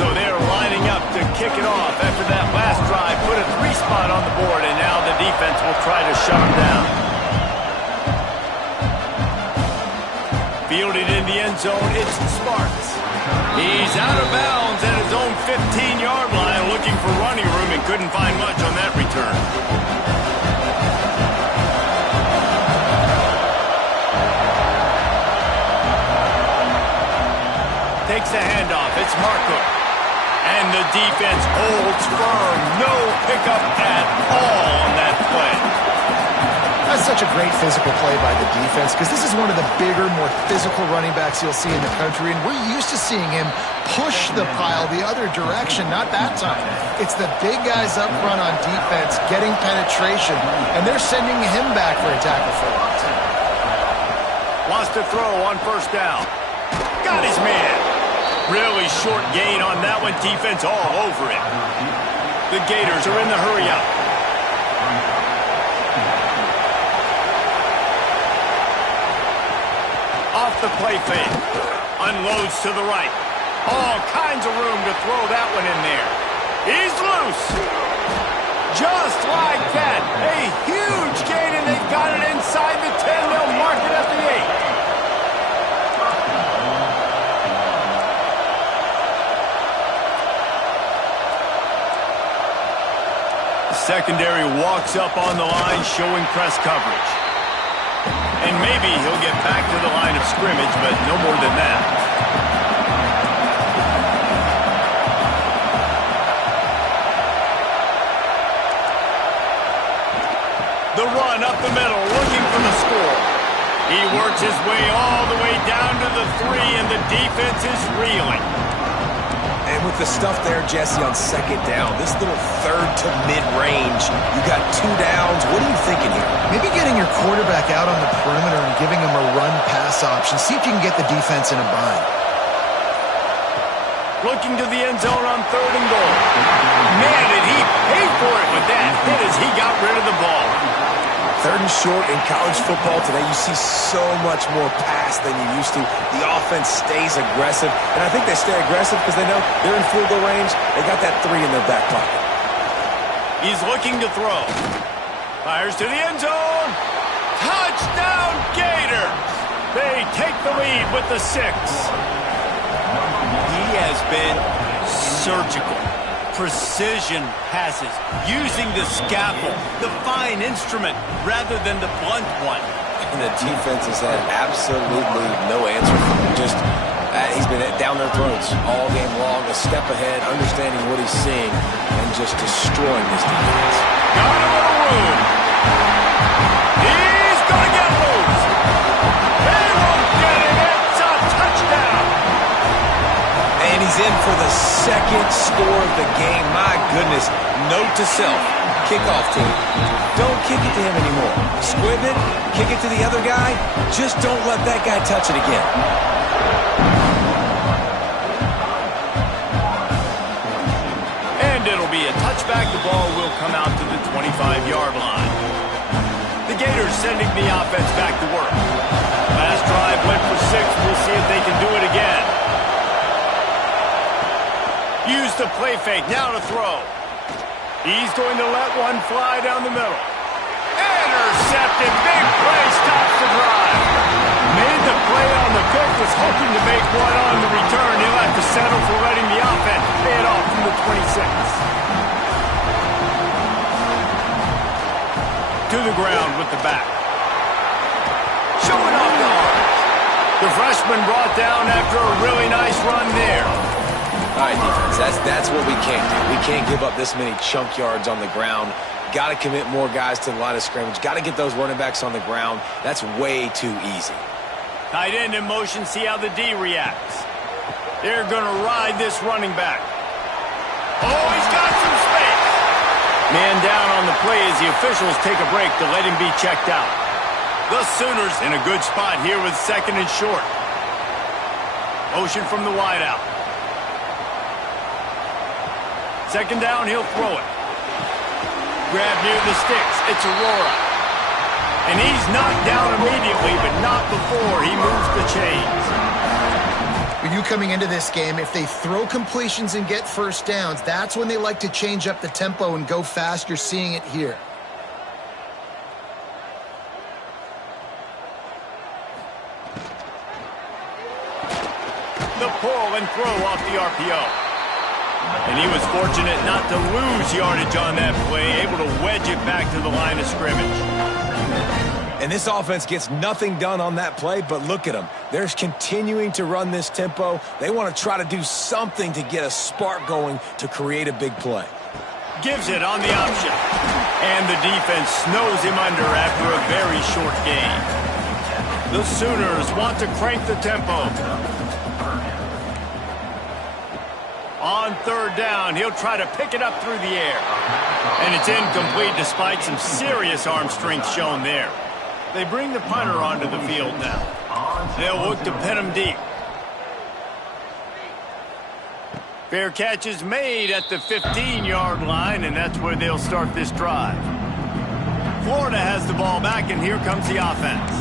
So they're lining up to kick it off after that last drive. Put a 3 spot on the board, and now the defense will try to shut them down. Fielded in the end zone, it's the Sparks. He's out of bounds at his own 15-yard line, looking for running room and couldn't find much on that return. Takes the handoff, it's Marco. And the defense holds firm. No pickup at all on that play. That's such a great physical play by the defense because this is one of the bigger, more physical running backs you'll see in the country, and we're used to seeing him push the pile the other direction. Not that time. It's the big guys up front on defense getting penetration, and they're sending him back for a tackle for loss. Wants to throw on first down. Got his man. Really short gain on that one. Defense all over it. The Gators are in the hurry-up. Off the play fake. Unloads to the right. All kinds of room to throw that one in there. He's loose. Just like that. A huge gain, and they've got it inside the 10. They'll mark it at the 8. The secondary walks up on the line, showing press coverage. And maybe he'll get back to the line of scrimmage, but no more than that. The run up the middle, looking for the score. He works his way all the way down to the 3, and the defense is reeling. And with the stuff there, Jesse, on second down, this little third to mid-range, you got 2 downs. What are you thinking here? Maybe getting your quarterback out on the perimeter and giving him a run-pass option. See if you can get the defense in a bind. Looking to the end zone on 3rd and goal. Man, did he pay for it with that hit as he got rid of the ball. 3rd and short in college football today, you see so much more pass than you used to. The offense stays aggressive, and I think they stay aggressive because they know they're in field goal range. They got that 3 in their back pocket. He's looking to throw. Fires to the end zone. Touchdown, Gators! They take the lead with the 6. He has been surgical. Precision passes, using the scalpel, the fine instrument, rather than the blunt one. And the defense has had absolutely no answer for him. Just, he's been down their throats all game long, a step ahead, understanding what he's seeing, and just destroying this defense. Got a little room. He's going to get loose. They won't get it. It's a touchdown. And he's in for the 2nd score of the game. My goodness. Note to self. Kickoff team. Don't kick it to him anymore. Squib it. Kick it to the other guy. Just don't let that guy touch it again. And it'll be a touchback. The ball will come out to the 25-yard line. The Gators sending the offense back to work. Last drive went for 6. We'll see if they can do it again. Use the play fake, now to throw. He's going to let one fly down the middle. Intercepted, big play, stops the drive. Made the play on the pick, was hoping to make one on the return. He'll have to settle for letting the offense pay it off from the 26. To the ground with the back. Showing off the arms. The freshman brought down after a really nice run there. All right, defense, that's what we can't do. We can't give up this many chunk yards on the ground. Got to commit more guys to the line of scrimmage. Got to get those running backs on the ground. That's way too easy. Tight end in motion, see how the D reacts. They're going to ride this running back. Oh, he's got some space. Man down on the play as the officials take a break to let him be checked out. The Sooners in a good spot here with 2nd and short. Motion from the wideout. 2nd down, he'll throw it. Grab near the sticks. It's Aurora. And he's knocked down immediately, but not before he moves the chains. With you coming into this game, if they throw completions and get first downs, that's when they like to change up the tempo and go fast. You're seeing it here. The pull and throw off the RPO. And he was fortunate not to lose yardage on that play, able to wedge it back to the line of scrimmage. And this offense gets nothing done on that play, but look at them. They're continuing to run this tempo. They want to try to do something to get a spark going to create a big play. Gives it on the option. And the defense snows him under after a very short gain. The Sooners want to crank the tempo. On third down, he'll try to pick it up through the air. And it's incomplete despite some serious arm strength shown there. They bring the punter onto the field now. They'll look to pin him deep. Fair catch is made at the 15-yard line, and that's where they'll start this drive. Florida has the ball back, and here comes the offense.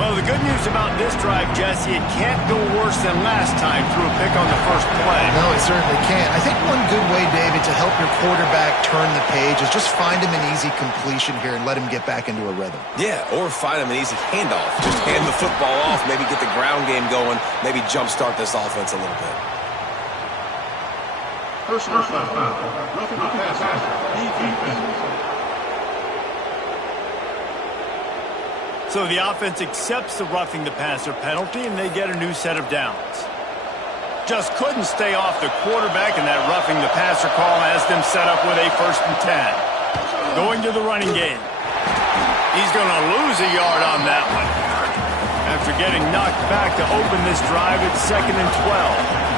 Well, the good news about this drive, Jesse, it can't go worse than last time through a pick on the first play. No, it certainly can't. I think one good way, David, to help your quarterback turn the page is just find him an easy completion here and let him get back into a rhythm. Yeah, or find him an easy handoff. Just hand the football off, maybe get the ground game going, maybe jumpstart this offense a little bit. Personal foul. Roughing the passer. Defense. So the offense accepts the roughing the passer penalty, and they get a new set of downs. Just couldn't stay off the quarterback, and that roughing the passer call has them set up with a 1st and 10. Going to the running game. He's going to lose a yard on that one. After getting knocked back to open this drive, it's 2nd and 12.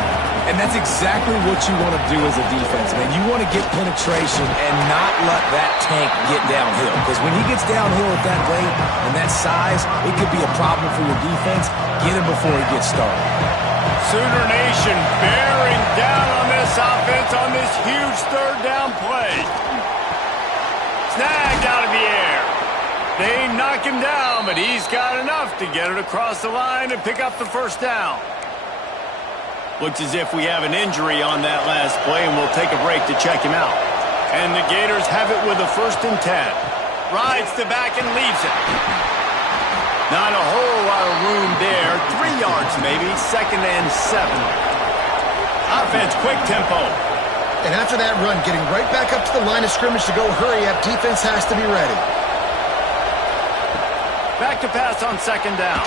And that's exactly what you want to do as a defense, man. You want to get penetration and not let that tank get downhill. Because when he gets downhill at that weight and that size, it could be a problem for your defense. Get him before he gets started. Sooner Nation bearing down on this offense on this huge 3rd down play. Snagged out of the air. They knock him down, but he's got enough to get it across the line and pick up the 1st down. Looks as if we have an injury on that last play, and we'll take a break to check him out. And the Gators have it with a 1st and 10. Rides the back and leaves it. Not a whole lot of room there. 3 yards maybe. 2nd and 7. Offense, quick tempo. And after that run, getting right back up to the line of scrimmage to go hurry up, defense has to be ready. Back to pass on 2nd down.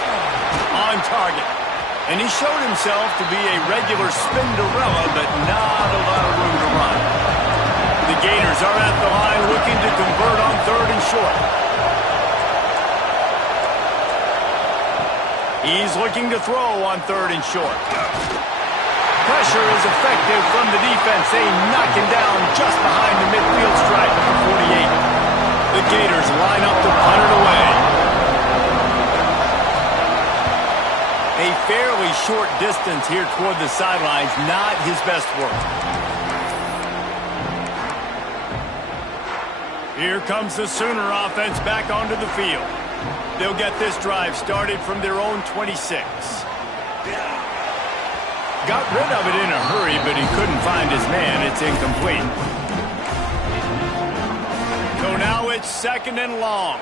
On target. And he showed himself to be a regular Spinderella, but not a lot of room to run. The Gators are at the line looking to convert on 3rd and short. He's looking to throw on 3rd and short. Pressure is effective from the defense. They knock him down just behind the midfield stripe at the 48. The Gators line up to punt it away. A fairly short distance here toward the sidelines, not his best work. Here comes the Sooner offense back onto the field. They'll get this drive started from their own 26. Got rid of it in a hurry, but he couldn't find his man. It's incomplete. So now it's 2nd and long.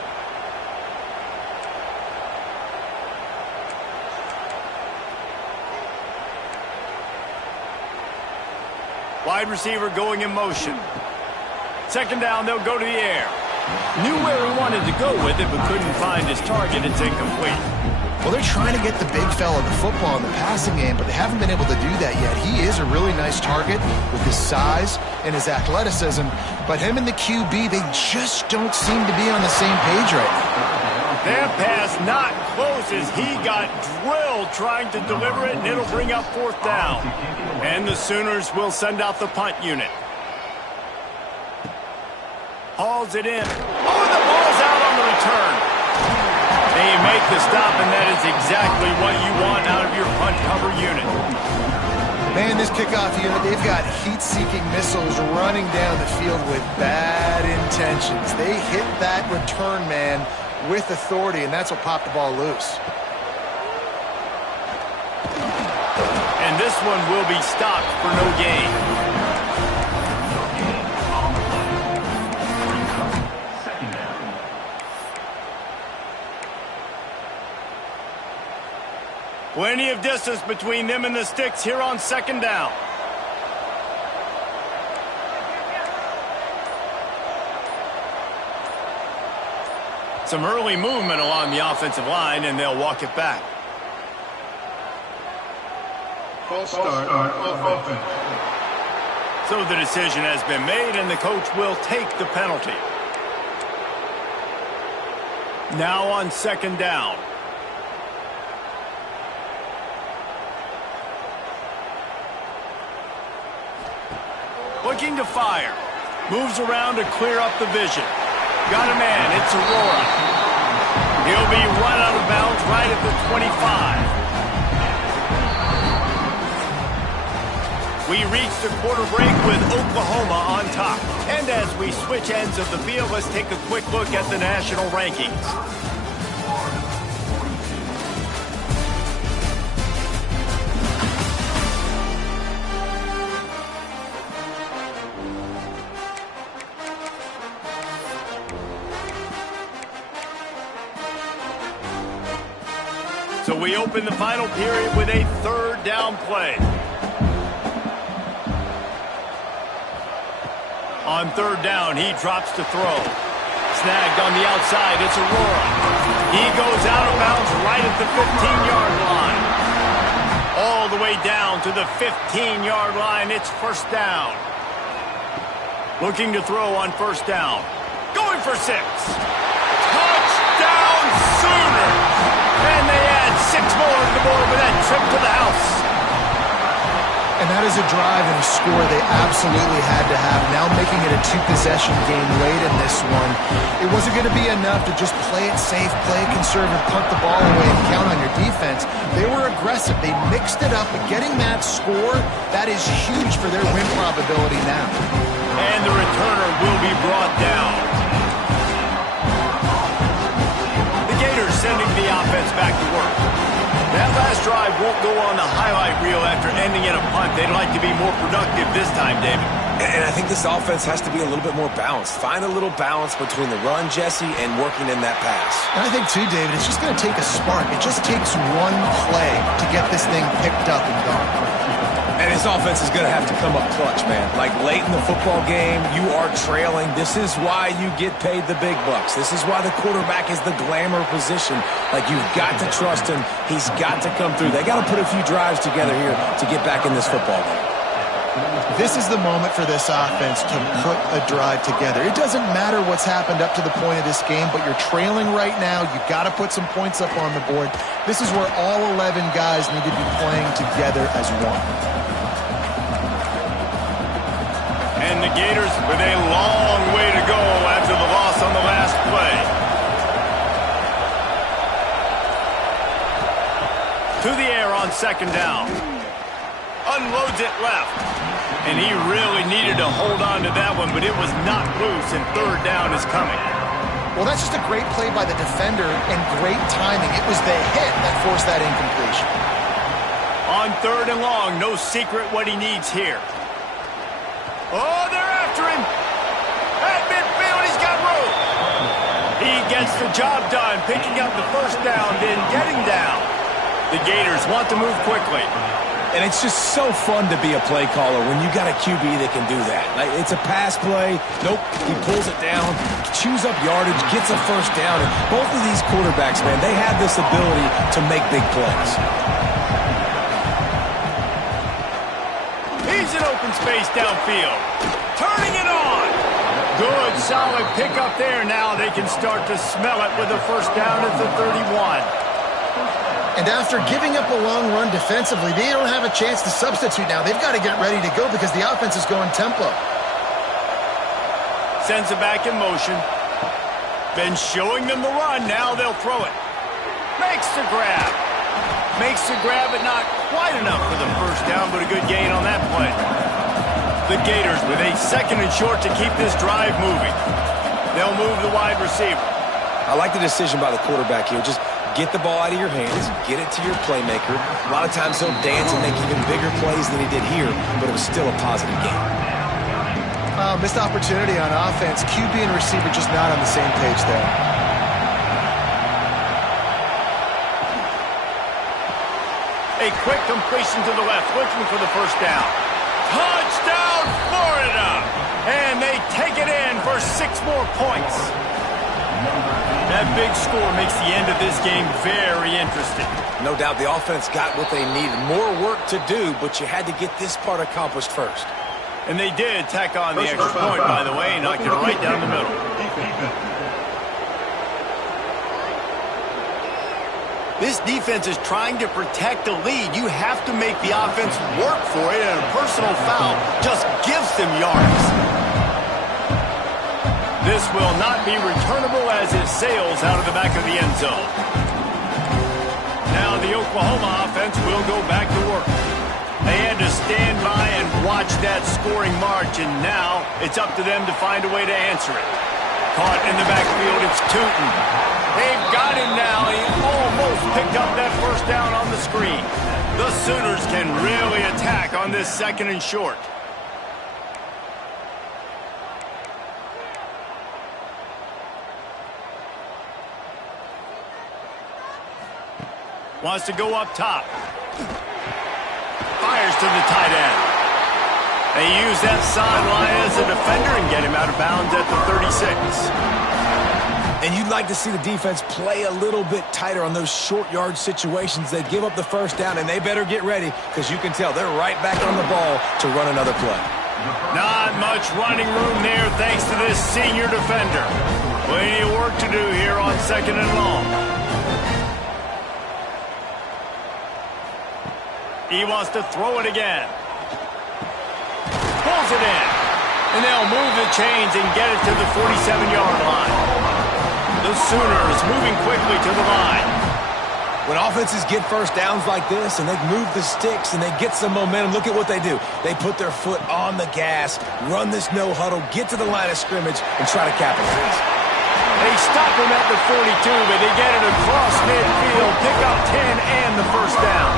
Wide receiver going in motion. 2nd down, they'll go to the air. Knew where he wanted to go with it, but couldn't find his target. It's incomplete. Well, they're trying to get the big fella the football in the passing game, but they haven't been able to do that yet. He is a really nice target with his size and his athleticism, but him and the QB, they just don't seem to be on the same page right now. That pass not close as he got drilled trying to deliver it, and it'll bring up 4th down. And the Sooners will send out the punt unit. Hauls it in. Oh, the ball's out on the return. They make the stop, and that is exactly what you want out of your punt cover unit. Man, this kickoff unit, they've got heat-seeking missiles running down the field with bad intentions. They hit that return man with authority, and that's what popped the ball loose. And this one will be stopped for no gain. Plenty of distance between them and the sticks here on 2nd down. Some early movement along the offensive line, and they'll walk it back. False start off offense. So the decision has been made, and the coach will take the penalty. Now on second down. Looking to fire. Moves around to clear up the vision. Got a man. It's Aurora. He'll be run out of bounds right at the 25. We reach the quarter break with Oklahoma on top. And as we switch ends of the field, let's take a quick look at the national rankings. So we open the final period with a third down play. On third down, he drops to throw. Snagged on the outside, it's Aurora. He goes out of bounds right at the 15-yard line. All the way down to the 15-yard line, it's first down. Looking to throw on first down. Going for 6. Touchdown Sooners! And they add 6 more to the board with that trip to the house. And that is a drive and a score they absolutely had to have. Now making it a 2-possession game late in this one. It wasn't going to be enough to just play it safe, play it conservative, punt the ball away, and count on your defense. They were aggressive. They mixed it up. But getting that score, that is huge for their win probability now. And the returner will be brought down. The Gators sending the offense back to work. That last drive won't go on the highlight reel after ending in a punt. They'd like to be more productive this time, David. And I think this offense has to be a little bit more balanced. Find a little balance between the run, Jesse, and working in that pass. And I think, too, David, it's just going to take a spark. It just takes one play to get this thing picked up and going. And this offense is going to have to come up clutch, man. Like late in the football game, you are trailing. This is why you get paid the big bucks. This is why the quarterback is the glamour position. Like, you've got to trust him. He's got to come through. They got to put a few drives together here to get back in this football game. This is the moment for this offense to put a drive together. It doesn't matter what's happened up to the point of this game, but you're trailing right now. You've got to put some points up on the board. This is where all 11 guys need to be playing together as one. And the Gators with a long way to go after the loss on the last play. To the air on second down. Unloads it left. And he really needed to hold on to that one, but it was not loose, and third down is coming. Well, that's just a great play by the defender and great timing. It was the hit that forced that incompletion. On third and long, no secret what he needs here. Oh, they're after him. At midfield, he's got room. He gets the job done, picking up the first down, then getting down. The Gators want to move quickly. And it's just so fun to be a play caller when you got a QB that can do that. Like, it's a pass play. Nope, he pulls it down, chews up yardage, gets a first down. And both of these quarterbacks, man, they have this ability to make big plays. He's in open space downfield. Turning it on. Good, solid pickup there. Now they can start to smell it with a first down at the 31. And after giving up a long run defensively, they don't have a chance to substitute now. They've got to get ready to go because the offense is going tempo. Sends it back in motion. Been showing them the run. Now they'll throw it. Makes the grab. Makes the grab, but not quite enough for the first down, but a good gain on that play. The Gators with a second and short to keep this drive moving. They'll move the wide receiver. I like the decision by the quarterback here. Just get the ball out of your hands, get it to your playmaker. A lot of times he'll dance and make even bigger plays than he did here, but it was still a positive game. Missed opportunity on offense. QB and receiver just not on the same page there. A quick completion to the left, looking for the first down. Touchdown, Florida! And they take it in for 6 more points. That big score makes the end of this game very interesting. No doubt the offense got what they needed. More work to do, but you had to get this part accomplished first. And they did tack on the extra point, by the way, knocked it right down the middle. This defense is trying to protect the lead. You have to make the offense work for it, and a personal foul just gives them yards. This will not be returnable as it sails out of the back of the end zone. Now the Oklahoma offense will go back to work. They had to stand by and watch that scoring march, and now it's up to them to find a way to answer it. Caught in the backfield, it's Tootin. They've got him now. He almost picked up that first down on the screen. The Sooners can really attack on this 2nd and short. Wants to go up top. Fires to the tight end. They use that sideline as a defender and get him out of bounds at the 36. And you'd like to see the defense play a little bit tighter on those short yard situations. They give up the first down, and they better get ready because you can tell they're right back on the ball to run another play. Not much running room there thanks to this senior defender. Plenty of work to do here on 2nd and long. He wants to throw it again. Pulls it in. And they'll move the chains and get it to the 47-yard line. The Sooners moving quickly to the line. When offenses get first downs like this and they move the sticks and they get some momentum, look at what they do. They put their foot on the gas, run this no huddle, get to the line of scrimmage, and try to capitalize. They stop him at the 42, but they get it across midfield, pick up 10 and the first down.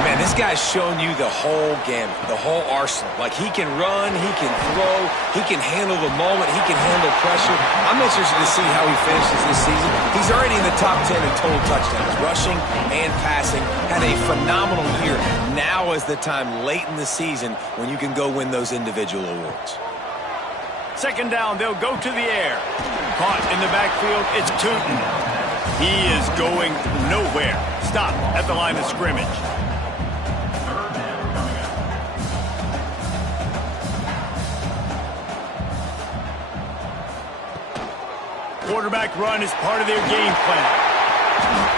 Man, this guy's shown you the whole gamut, the whole arsenal. Like, he can run, he can throw, he can handle the moment, he can handle pressure. I'm interested to see how he finishes this season. He's already in the top 10 in total touchdowns, rushing and passing. Had a phenomenal year. Now is the time late in the season when you can go win those individual awards. 2nd down, they'll go to the air. Caught in the backfield, it's Tootin. He is going nowhere. Stop at the line of scrimmage. Quarterback run is part of their game plan.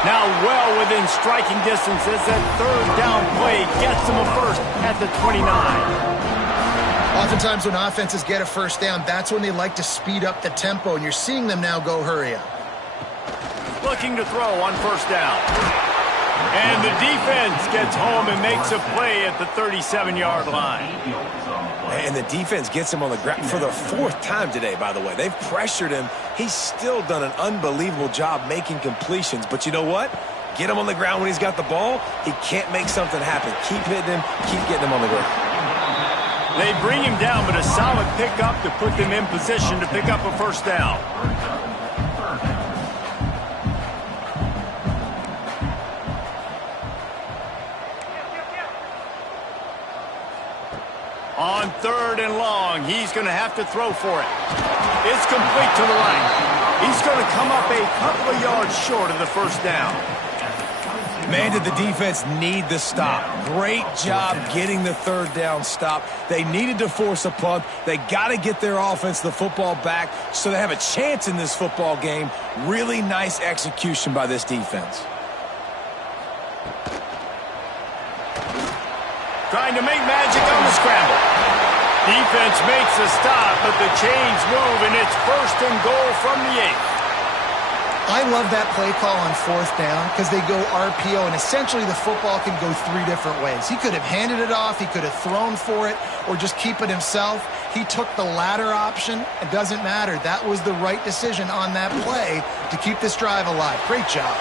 Now well within striking distance as that 3rd down play gets them a first at the 29. Oftentimes when offenses get a first down, that's when they like to speed up the tempo, and you're seeing them now go hurry up. Looking to throw on 1st down. And the defense gets home and makes a play at the 37-yard line. And the defense gets him on the ground for the 4th time today, by the way. They've pressured him. He's still done an unbelievable job making completions. But you know what? Get him on the ground when he's got the ball. He can't make something happen. Keep hitting him. Keep getting him on the ground. They bring him down, but a solid pickup to put them in position to pick up a first down. On 3rd and long, he's going to have to throw for it. It's complete to the right. He's going to come up a couple of yards short of the first down. Man, did the defense need the stop. Great job getting the 3rd down stop. They needed to force a punt. They got to get their offense the football back so they have a chance in this football game. Really nice execution by this defense. Trying to make magic on the scramble. Defense makes a stop, but the chains move, and it's 1st and goal from the 8. I love that play call on 4th down because they go RPO, and essentially the football can go 3 different ways. He could have handed it off, he could have thrown for it, or just keep it himself. He took the latter option. It doesn't matter. That was the right decision on that play to keep this drive alive. Great job.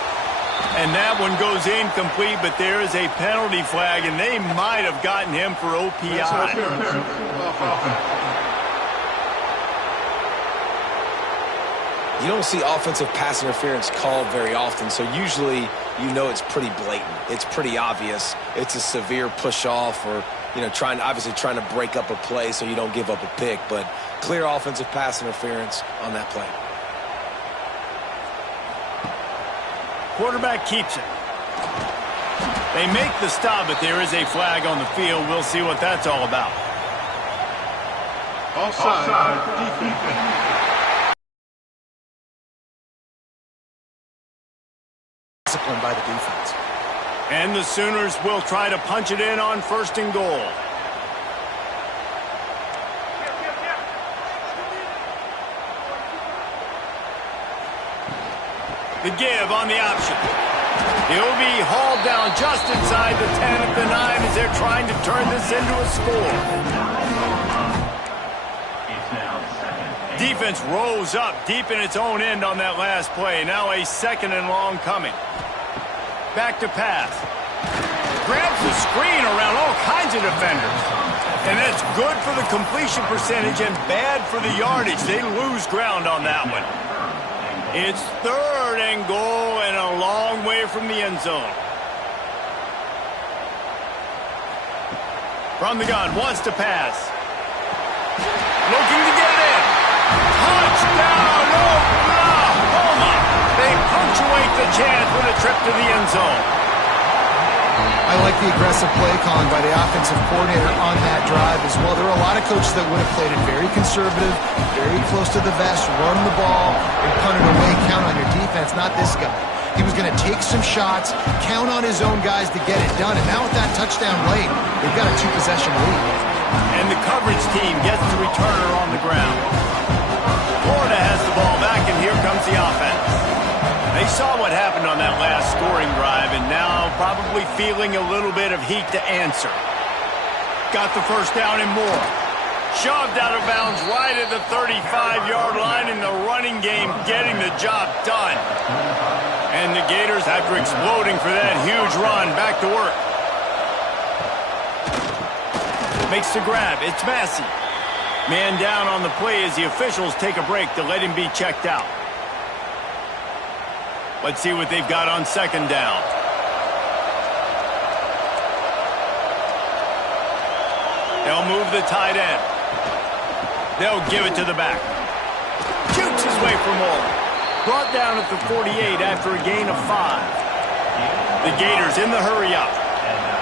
And that one goes incomplete, but there is a penalty flag, and they might have gotten him for OPI. You don't see offensive pass interference called very often, so usually you know it's pretty blatant. It's pretty obvious. It's a severe push-off or, you know, obviously trying to break up a play so you don't give up a pick, but clear offensive pass interference on that play. Quarterback keeps it. They make the stop, but there is a flag on the field. We'll see what that's all about. Offside. Defense. the Sooners will try to punch it in on 1st and goal. The give on the option. He'll be hauled down just inside the 10 at the 9 as they're trying to turn this into a score. Defense rose up deep in its own end on that last play. Now a 2nd and long coming. Back to pass. Grabs the screen around all kinds of defenders. And that's good for the completion percentage and bad for the yardage. They lose ground on that one. It's 3rd and goal and a long way from the end zone. From the gun, wants to pass. Looking to get it in. Touchdown, Oklahoma! They punctuate the chance with a trip to the end zone. I like the aggressive play calling by the offensive coordinator on that drive as well. There are a lot of coaches that would have played it very conservative, very close to the vest, run the ball, and punt it away, count on your defense. Not this guy. He was going to take some shots, count on his own guys to get it done. And now with that touchdown late, they've got a 2-possession lead. And the coverage team gets the returner on the ground. Florida has the ball back, and here comes the offense. They saw what happened on that last scoring drive, and now probably feeling a little bit of heat to answer. Got the 1st down and more. Shoved out of bounds right at the 35-yard line in the running game, getting the job done. And the Gators, after exploding for that huge run, back to work. Makes the grab. It's Massey. Man down on the play as the officials take a break to let him be checked out. Let's see what they've got on 2nd down. They'll move the tight end. They'll give it to the back. Shoots his way for more. Brought down at the 48 after a gain of 5. The Gators in the hurry up.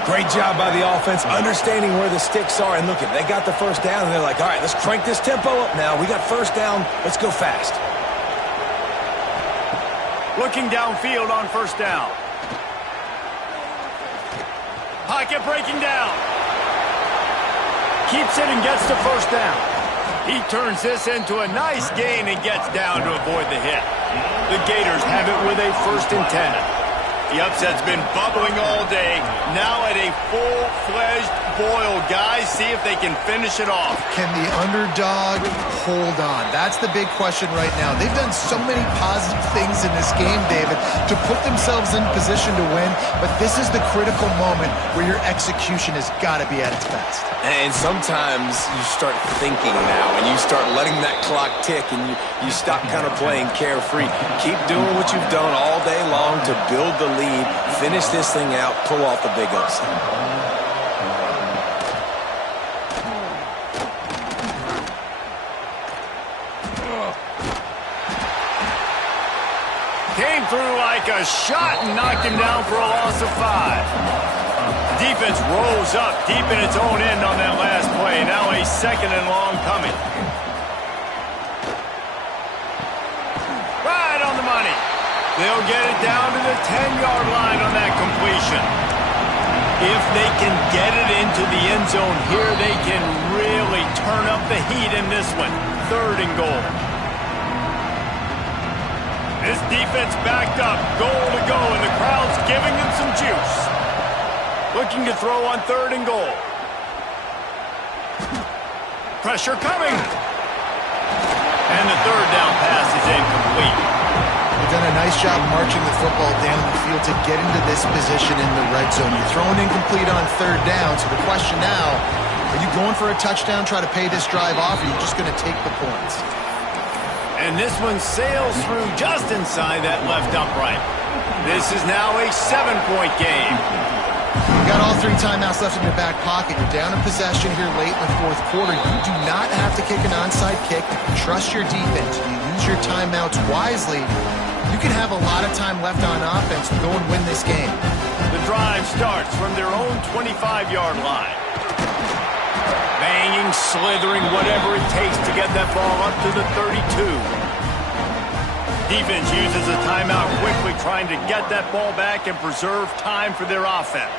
Great job by the offense, understanding where the sticks are. And look, they got the 1st down, and they're like, all right, let's crank this tempo up now. We got 1st down. Let's go fast. Looking downfield on 1st down. Pocket breaking down. Keeps it and gets to 1st down. He turns this into a nice gain and gets down to avoid the hit. The Gators have it with a 1st and 10. The upset's been bubbling all day. Now at a full-fledged boil. Guys, see if they can finish it off. Can the underdog hold on? That's the big question right now. They've done so many positive things in this game, David, to put themselves in position to win, but this is the critical moment where your execution has got to be at its best. And sometimes you start thinking now, and you start letting that clock tick, and you stop kind of playing carefree. Keep doing what you've done all day long to build the lead, finish this thing out, pull off the big upset. Came through like a shot and knocked him down for a loss of 5. Defense rose up deep in its own end on that last play. Now a 2nd and long coming. Right on the money. They'll get it down to the 10-yard line on that completion. If they can get it into the end zone here, they can really turn up the heat in this one. 3rd and goal. This defense backed up, goal to go, and the crowd's giving them some juice. Looking to throw on 3rd and goal. Pressure coming. And the 3rd down pass is incomplete. They've done a nice job marching the football down the field to get into this position in the red zone. You're throwing incomplete on 3rd down, so the question now, are you going for a touchdown, try to pay this drive off, or are you just going to take the points? And this one sails through just inside that left upright. This is now a 7-point game. You've got all 3 timeouts left in your back pocket. You're down in possession here late in the 4th quarter. You do not have to kick an onside kick. Trust your defense. You use your timeouts wisely. You can have a lot of time left on offense to go and win this game. The drive starts from their own 25-yard line. Banging, slithering, whatever it takes to get that ball up to the 32. Defense uses a timeout quickly, trying to get that ball back and preserve time for their offense.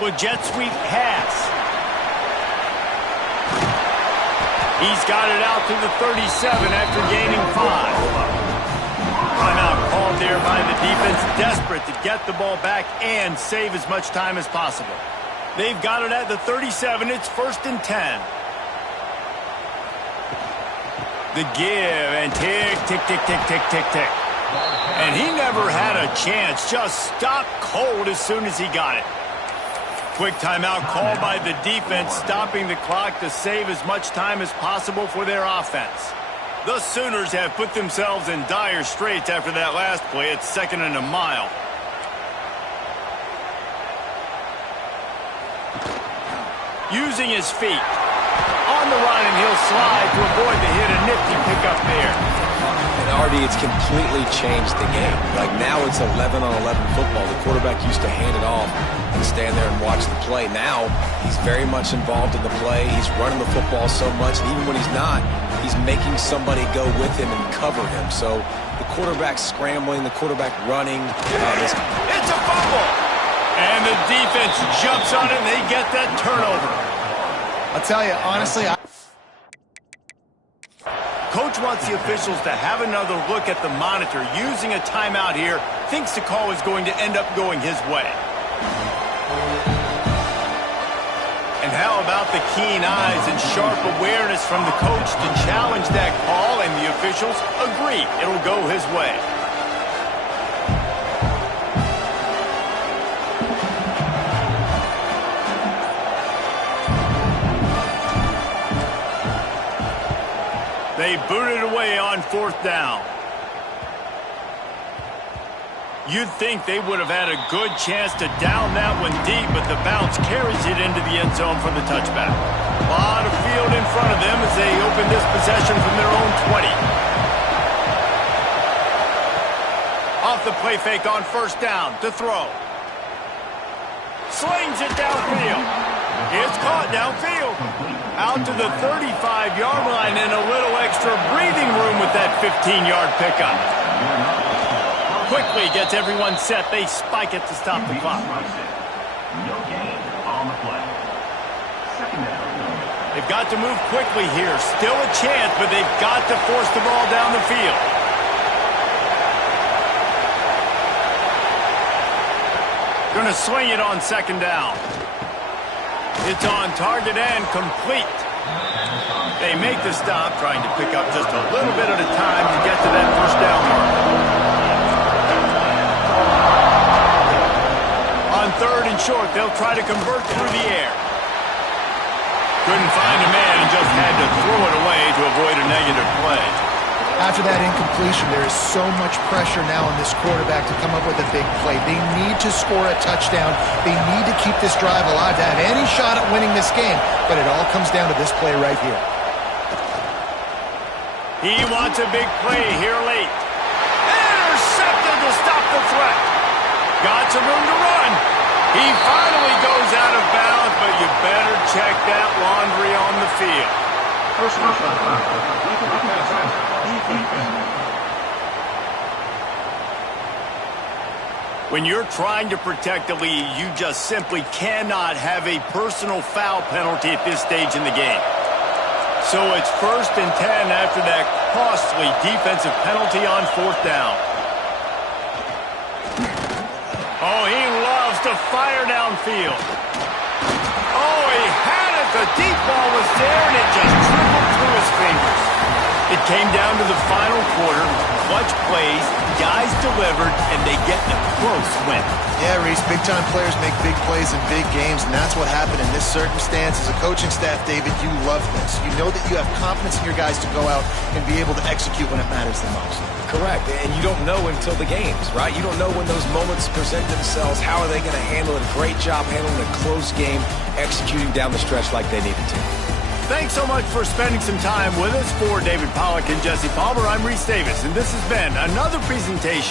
With jet sweep pass. He's got it out to the 37 after gaining 5. Timeout called there by the defense, desperate to get the ball back and save as much time as possible. They've got it at the 37. It's 1st and 10. The give, and tick, tick, tick, tick, tick, tick, tick. And he never had a chance. Just stopped cold as soon as he got it. Quick timeout called by the defense, stopping the clock to save as much time as possible for their offense. The Sooners have put themselves in dire straits after that last play. It's 2nd and a mile. Using his feet. On the run, and he'll slide to avoid the hit. A nifty pickup there. And Artie, it's completely changed the game. Like now it's 11-on-11 football. The quarterback used to hand it off and stand there and watch the play. Now he's very much involved in the play. He's running the football so much, and even when he's not, he's making somebody go with him and cover him. So the quarterback scrambling, the quarterback running. It's a fumble. And the defense jumps on it, and they get that turnover. I'll tell you, honestly, Coach wants the officials to have another look at the monitor. Using a timeout here, thinks the call is going to end up going his way. And how about the keen eyes and sharp awareness from the coach to challenge that call, and the officials agree it'll go his way. They boot it away on 4th down. You'd think they would have had a good chance to down that one deep, but the bounce carries it into the end zone for the touchback. A lot of field in front of them as they open this possession from their own 20. Off the play fake on 1st down to throw. Slings it downfield. It's caught downfield. Out to the 35-yard line, and a little extra breathing room with that 15-yard pickup. Quickly gets everyone set. They spike it to stop the clock. No gain on the play. 2nd down. They've got to move quickly here. Still a chance, but they've got to force the ball down the field. Going to swing it on 2nd down. It's on target and complete. They make the stop, trying to pick up just a little bit at a time to get to that 1st down mark. On 3rd and short, they'll try to convert through the air. Couldn't find a man and just had to throw it away to avoid a negative play. after that incompletion, there is so much pressure now on this quarterback to come up with a big play. They need to score a touchdown. They need to keep this drive alive to have any shot at winning this game. But it all comes down to this play right here. He wants a big play here late. Intercepted to stop the threat. Got some room to run. He finally goes out of bounds, but you better check that laundry on the field. When you're trying to protect the lead, you just simply cannot have a personal foul penalty at this stage in the game. So it's 1st and 10 after that costly defensive penalty on 4th down. Oh, he loves to fire downfield. Oh, he had it. The deep ball was there, and it just trickled through his fingers. It came down to the final quarter. Clutch plays, guys delivered, and they get a close win. Yeah, Reese, big-time players make big plays in big games, and that's what happened in this circumstance. As a coaching staff, David, you love this. You know that you have confidence in your guys to go out and be able to execute when it matters the most. Correct, and you don't know until the games, right? You don't know when those moments present themselves. How are they going to handle it? Great job handling a close game, executing down the stretch like they needed to. Thanks so much for spending some time with us. For David Pollack and Jesse Palmer, I'm Reese Davis, and this has been another presentation